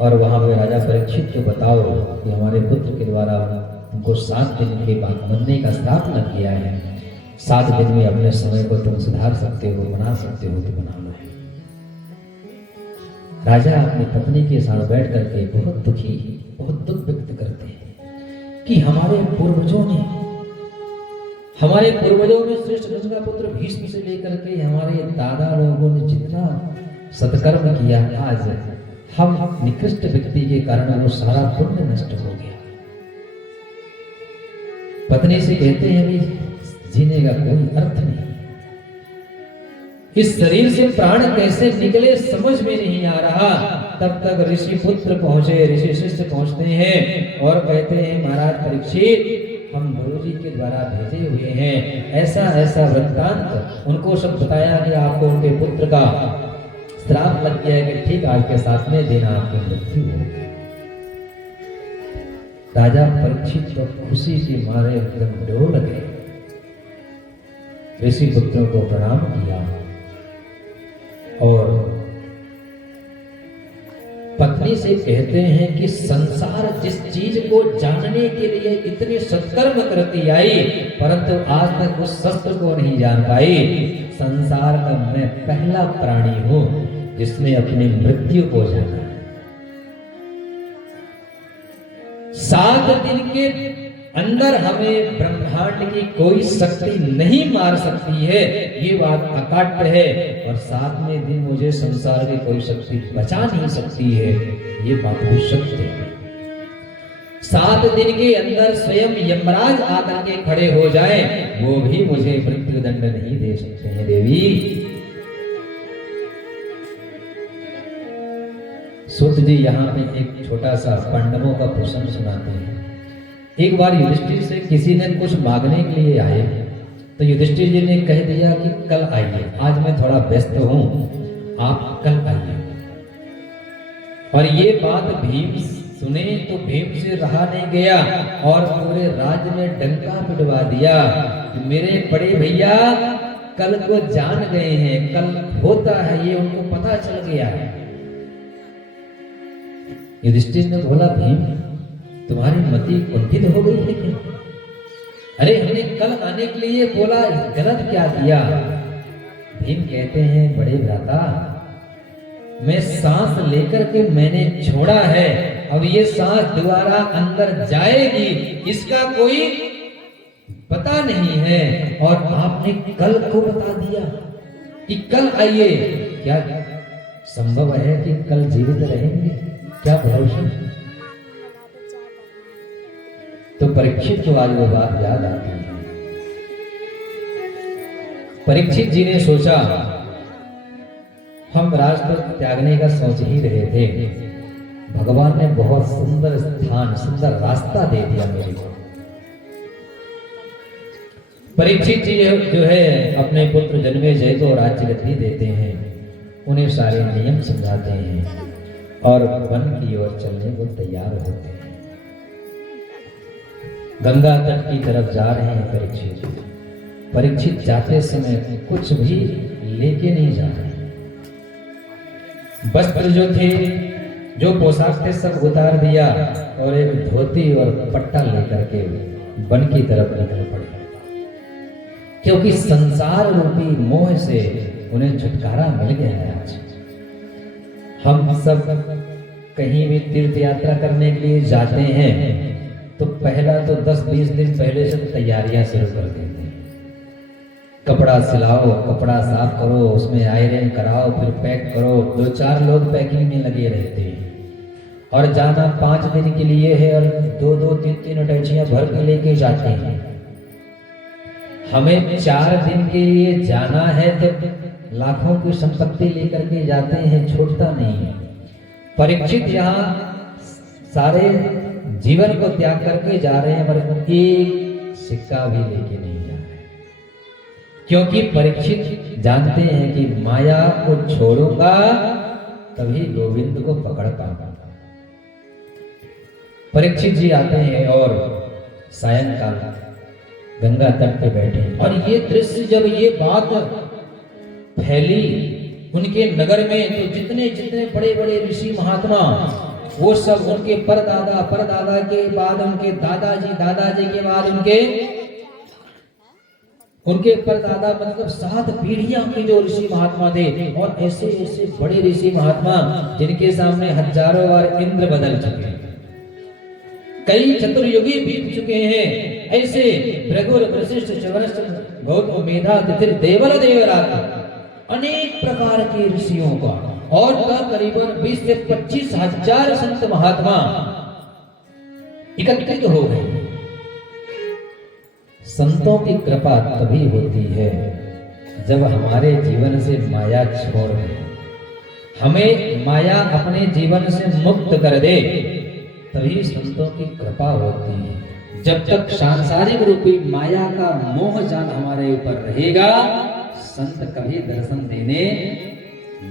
और वहां पे राजा परीक्षित को बताओ कि हमारे पुत्र के द्वारा उनको 7 दिन के बाद मरने का श्राप लग गया है। 7 दिन में अपने समय को तुम सुधार सकते हो, बना सकते हो तो बना लो। राजा अपनी पत्नी के साथ बैठ करके बहुत दुखी, बहुत दुख व्यक्त करते हैं कि हमारे पूर्वजों में श्रेष्ठ रज का पुत्र भीष्म से लेकर के हमारे दादा लोगों ने जितना सत्कर्म किया, आज हम निकृष्ट व्यक्ति के कारण वो सारा पुण्य नष्ट हो गया। पत्नी से कहते हैं, भी जीने का कोई अर्थ नहीं, इस शरीर से प्राण कैसे निकले समझ में नहीं आ रहा। तब तक ऋषि पुत्र पहुंचे, ऋषि शिष्य पहुंचते हैं और कहते हैं महाराज परीक्षित, हम गुरुजी के द्वारा भेजे हुए हैं, ऐसा ऐसा वृत्तांत उनको सब बताया कि आपको उनके पुत्र का श्राप लग गया है कि ठीक आज के 7वें दिन आपकी मृत्यु हो। राजा परीक्षित तो खुशी के मारे एकदम डोल गए, ऋषि पुत्रों को प्रणाम किया और पत्नी से कहते हैं कि संसार जिस चीज को जानने के लिए इतने सत्कर्म करती आई परंतु आज तक उस शस्त्र को नहीं जान पाई, संसार का मैं पहला प्राणी हूं जिसने अपनी मृत्यु को जाना। 7 दिन के अंदर हमें ब्रह्मांड की कोई शक्ति नहीं मार सकती है, ये बात अकाट्य है, और 7वें दिन मुझे संसार की कोई शक्ति बचा नहीं सकती है, ये बात भी सत्य है। 7 दिन के अंदर स्वयं यमराज आकर के खड़े हो जाए, वो भी मुझे मृत्यु दंड नहीं दे सकते हैं देवी। सूत जी यहाँ पे एक छोटा सा पांडवों का प्रसंग सुनाते हैं। एक बार युधिष्ठिर से किसी ने कुछ मांगने के लिए आए, तो युधिष्ठिर जी ने कह दिया कि कल आइए, आज मैं थोड़ा व्यस्त हूं, आप कल आइए। और ये बात भीम सुने तो भीम से रहा नहीं गया और पूरे राज्य में डंका पिटवा दिया कि मेरे बड़े भैया कल को जान गए हैं, कल होता है, ये उनको पता चल गया है। युधिष्ठिर ने बोला भीम तुम्हारी मति कुंठित हो गई है क्या? अरे हमने कल आने के लिए बोला, गलत क्या किया? भीम कहते हैं बड़े भ्राता, मैं सांस लेकर के मैंने छोड़ा है, अब ये सांस दोबारा अंदर जाएगी इसका कोई पता नहीं है, और आपने कल को बता दिया कि कल आइए। क्या संभव है कि कल जीवित रहेंगे? क्या भरोसा? तो परीक्षित को आज वो बात याद आती है। परीक्षित जी ने सोचा हम राष्ट्र त्यागने का सोच ही रहे थे, भगवान ने बहुत सुंदर स्थान, सुंदर रास्ता दे दिया मेरे को। परीक्षित जी जो है अपने पुत्र जन्मेजय को राज्य गद्दी देते हैं, उन्हें सारे नियम समझाते हैं और वन की ओर चलने को तैयार होते हैं। गंगा तट की तरफ जा रहे हैं परीक्षित। परीक्षित जाते समय कुछ भी लेके नहीं जा रहे, वस्त्र जो थे, जो पोशाक थे सब उतार दिया और एक धोती और पट्टा लेकर के वन की तरफ निकल पड़े, क्योंकि संसार रूपी मोह से उन्हें छुटकारा मिल गया है। आज हम सब कहीं भी तीर्थ यात्रा करने के लिए जाते हैं तो पहला तो 10-20 दिन पहले से तैयारियां शुरू कर देते हैं। कपड़ा सिलाओ, कपड़ा साफ करो, उसमें आयरन कराओ, फिर पैक करो। 2-4 लोग पैकिंग में लगे रहते हैं और जाना 5 दिन के लिए है और 2-2, 3-3 अटैचियां भर के लेके जाते हैं। हमें 4 दिन के लिए जाना है तो लाखों की संपत्ति लेकर के जाते हैं, छूटता नहीं है। परीक्षित यहाँ सारे जीवन को त्याग करके जा रहे हैं, पर एक सिक्का भी लेके नहीं जा रहे, क्योंकि परीक्षित जानते हैं कि माया को छोड़ूंगा तभी गोविंद को पकड़ पाऊंगा। परीक्षित जी आते हैं और सायंकाल गंगा तट पे बैठे हैं, और ये दृश्य जब ये बात फैली उनके नगर में, तो जितने जितने बड़े बड़े ऋषि महात्मा, वो सब उनके परदादा के बाद उनके दादाजी के बाद उनके परदादा, मतलब 7 पीढ़ियां के जो ऋषि महात्मा थे, और ऐसे ऐसे बड़े ऋषि महात्मा जिनके सामने हजारों बार इंद्र बदल चुके हैं, कई चतुर्युगी बीत चुके हैं। ऐसे भृगुर, वशिष्ठ, च्यवनश्च, गौतम, मेधा, तिथिर, देवल, देवरात, अनेक प्रकार के ऋषियों का और करीबन 20 से 25 हजार संत महात्मा एकत्रित हो गए। संतों की कृपा तभी होती है जब हमारे जीवन से माया छोड़ दे, हमें माया अपने जीवन से मुक्त कर दे, तभी संतों की कृपा होती है। जब तक सांसारिक रूपी माया का मोह जाल हमारे ऊपर रहेगा, संत कभी दर्शन देने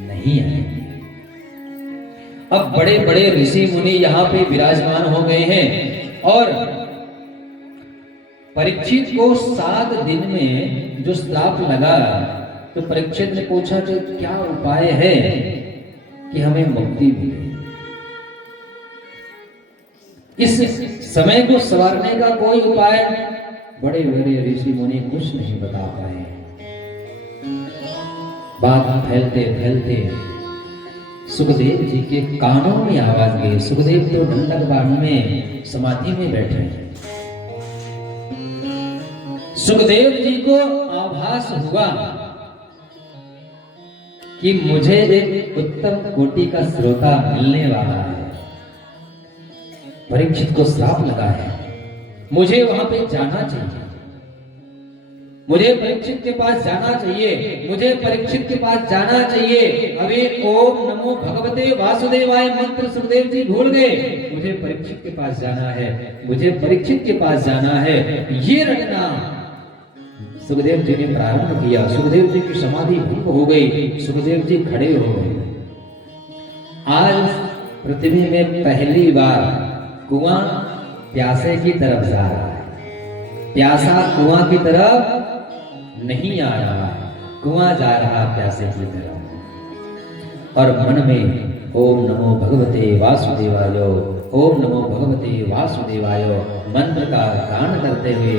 नहीं आएंगे। अब बड़े बड़े ऋषि मुनि यहाँ पे विराजमान हो गए हैं और परीक्षित को 7 दिन में जो श्राप लगा, तो परीक्षित ने पूछा कि क्या उपाय है कि हमें मुक्ति मिले। इस समय को संवारने का कोई उपाय बड़े बड़े ऋषि मुनि कुछ नहीं बता पाए। बात फैलते फैलते सुखदेव जी के कानों में आवाज गई। सुखदेव तो दंडक बाण में समाधि में बैठे हैं। सुखदेव जी को आभास हुआ कि मुझे एक उत्तम कोटि का श्रोता मिलने वाला है। परीक्षित को श्राप लगा है, मुझे वहां पे जाना चाहिए, मुझे परीक्षित के पास जाना चाहिए, मुझे परीक्षित के पास जाना चाहिए। अभी ओम नमो भगवते वासुदेवाय मंत्र सुखदेव जी भूल गए। मुझे परीक्षित के पास जाना है, मुझे परीक्षित के पास जाना है, ये रटना सुखदेव जी ने प्रारंभ किया। सुखदेव जी की समाधि भंग हो गई, सुखदेव जी खड़े हो गए। आज पृथ्वी में पहली बार कुआं प्यासे की तरफ जा रहा है। प्यासा कुआं की तरफ नहीं आ रहा, कुआं जा रहा प्यासे की तरफ। और मन में ओम नमो भगवते वासुदेवाय, ओम नमो भगवते वासुदेवाय मंत्र का गान करते हुए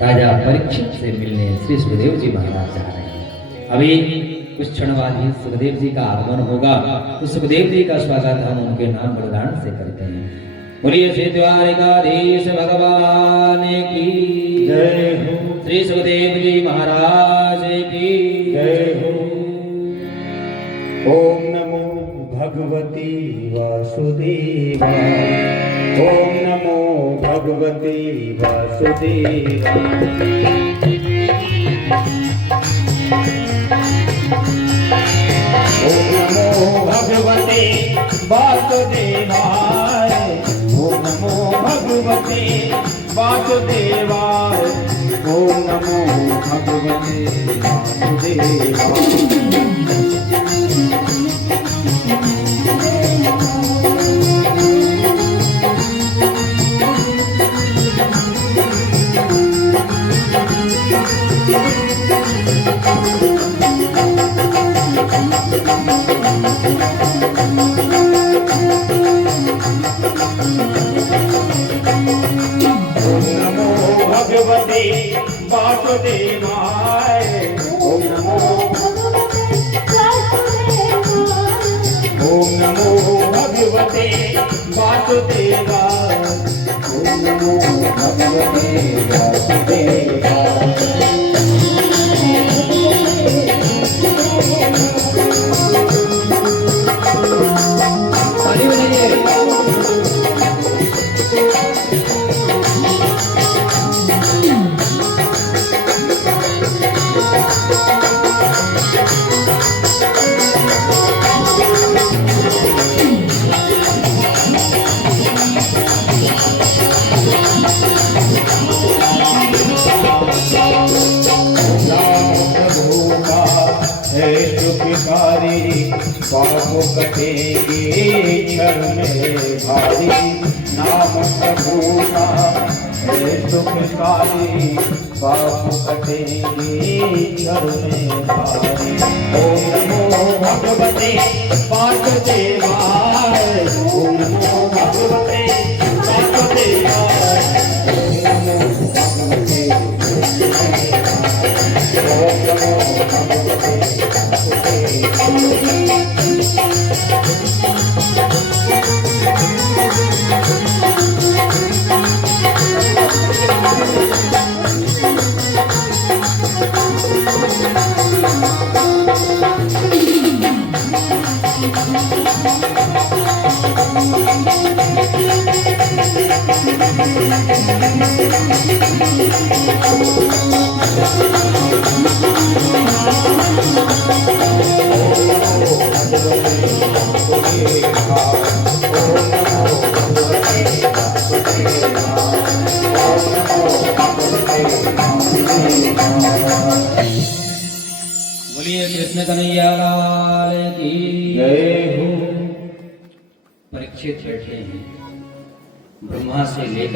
राजा परीक्षित से मिलने श्री सुखदेव जी महाराज जा रहे हैं। अभी कुछ क्षण बाद ही सुखदेव जी का आगमन होगा, तो सुखदेव जी का स्वागत हम उनके नाम गुणगान से करते हैं। बोलिए श्री द्वारिकाधीश भगवान की जय हो। श्री सुखदेव जी महाराज की जय हो। ओम नमो भगवती वासुदेवाय, ओम नमो भगवते वासुदेवाय। ओम नमो भगवते वासुदेवाय, ओम नमो भगवते वासुदेवाय, ओम नमो भगवते वासुदेवाय। भगवते वासुदेवाय, ओम नमो ओम नमो भगवते वासुदेवाय, ओम नमो भगवते वासुदेवाय। पाप कटेंगे क्षण में भारी, नाम प्रभु का है सुखकारी। पाप कटेंगे क्षण में भारी। ओम नमो भगवते वासुदेवाय, ओम नमो भगवते वासुदेवाय, ओम नमो भगवते वासुदेवाय, ओम नमो भगवते वासुदेवाय। भगवते बोलिए कृष्ण कन्हैया लाल की जय हो। परीक्षित बैठे हैं ब्रह्मा से लेकर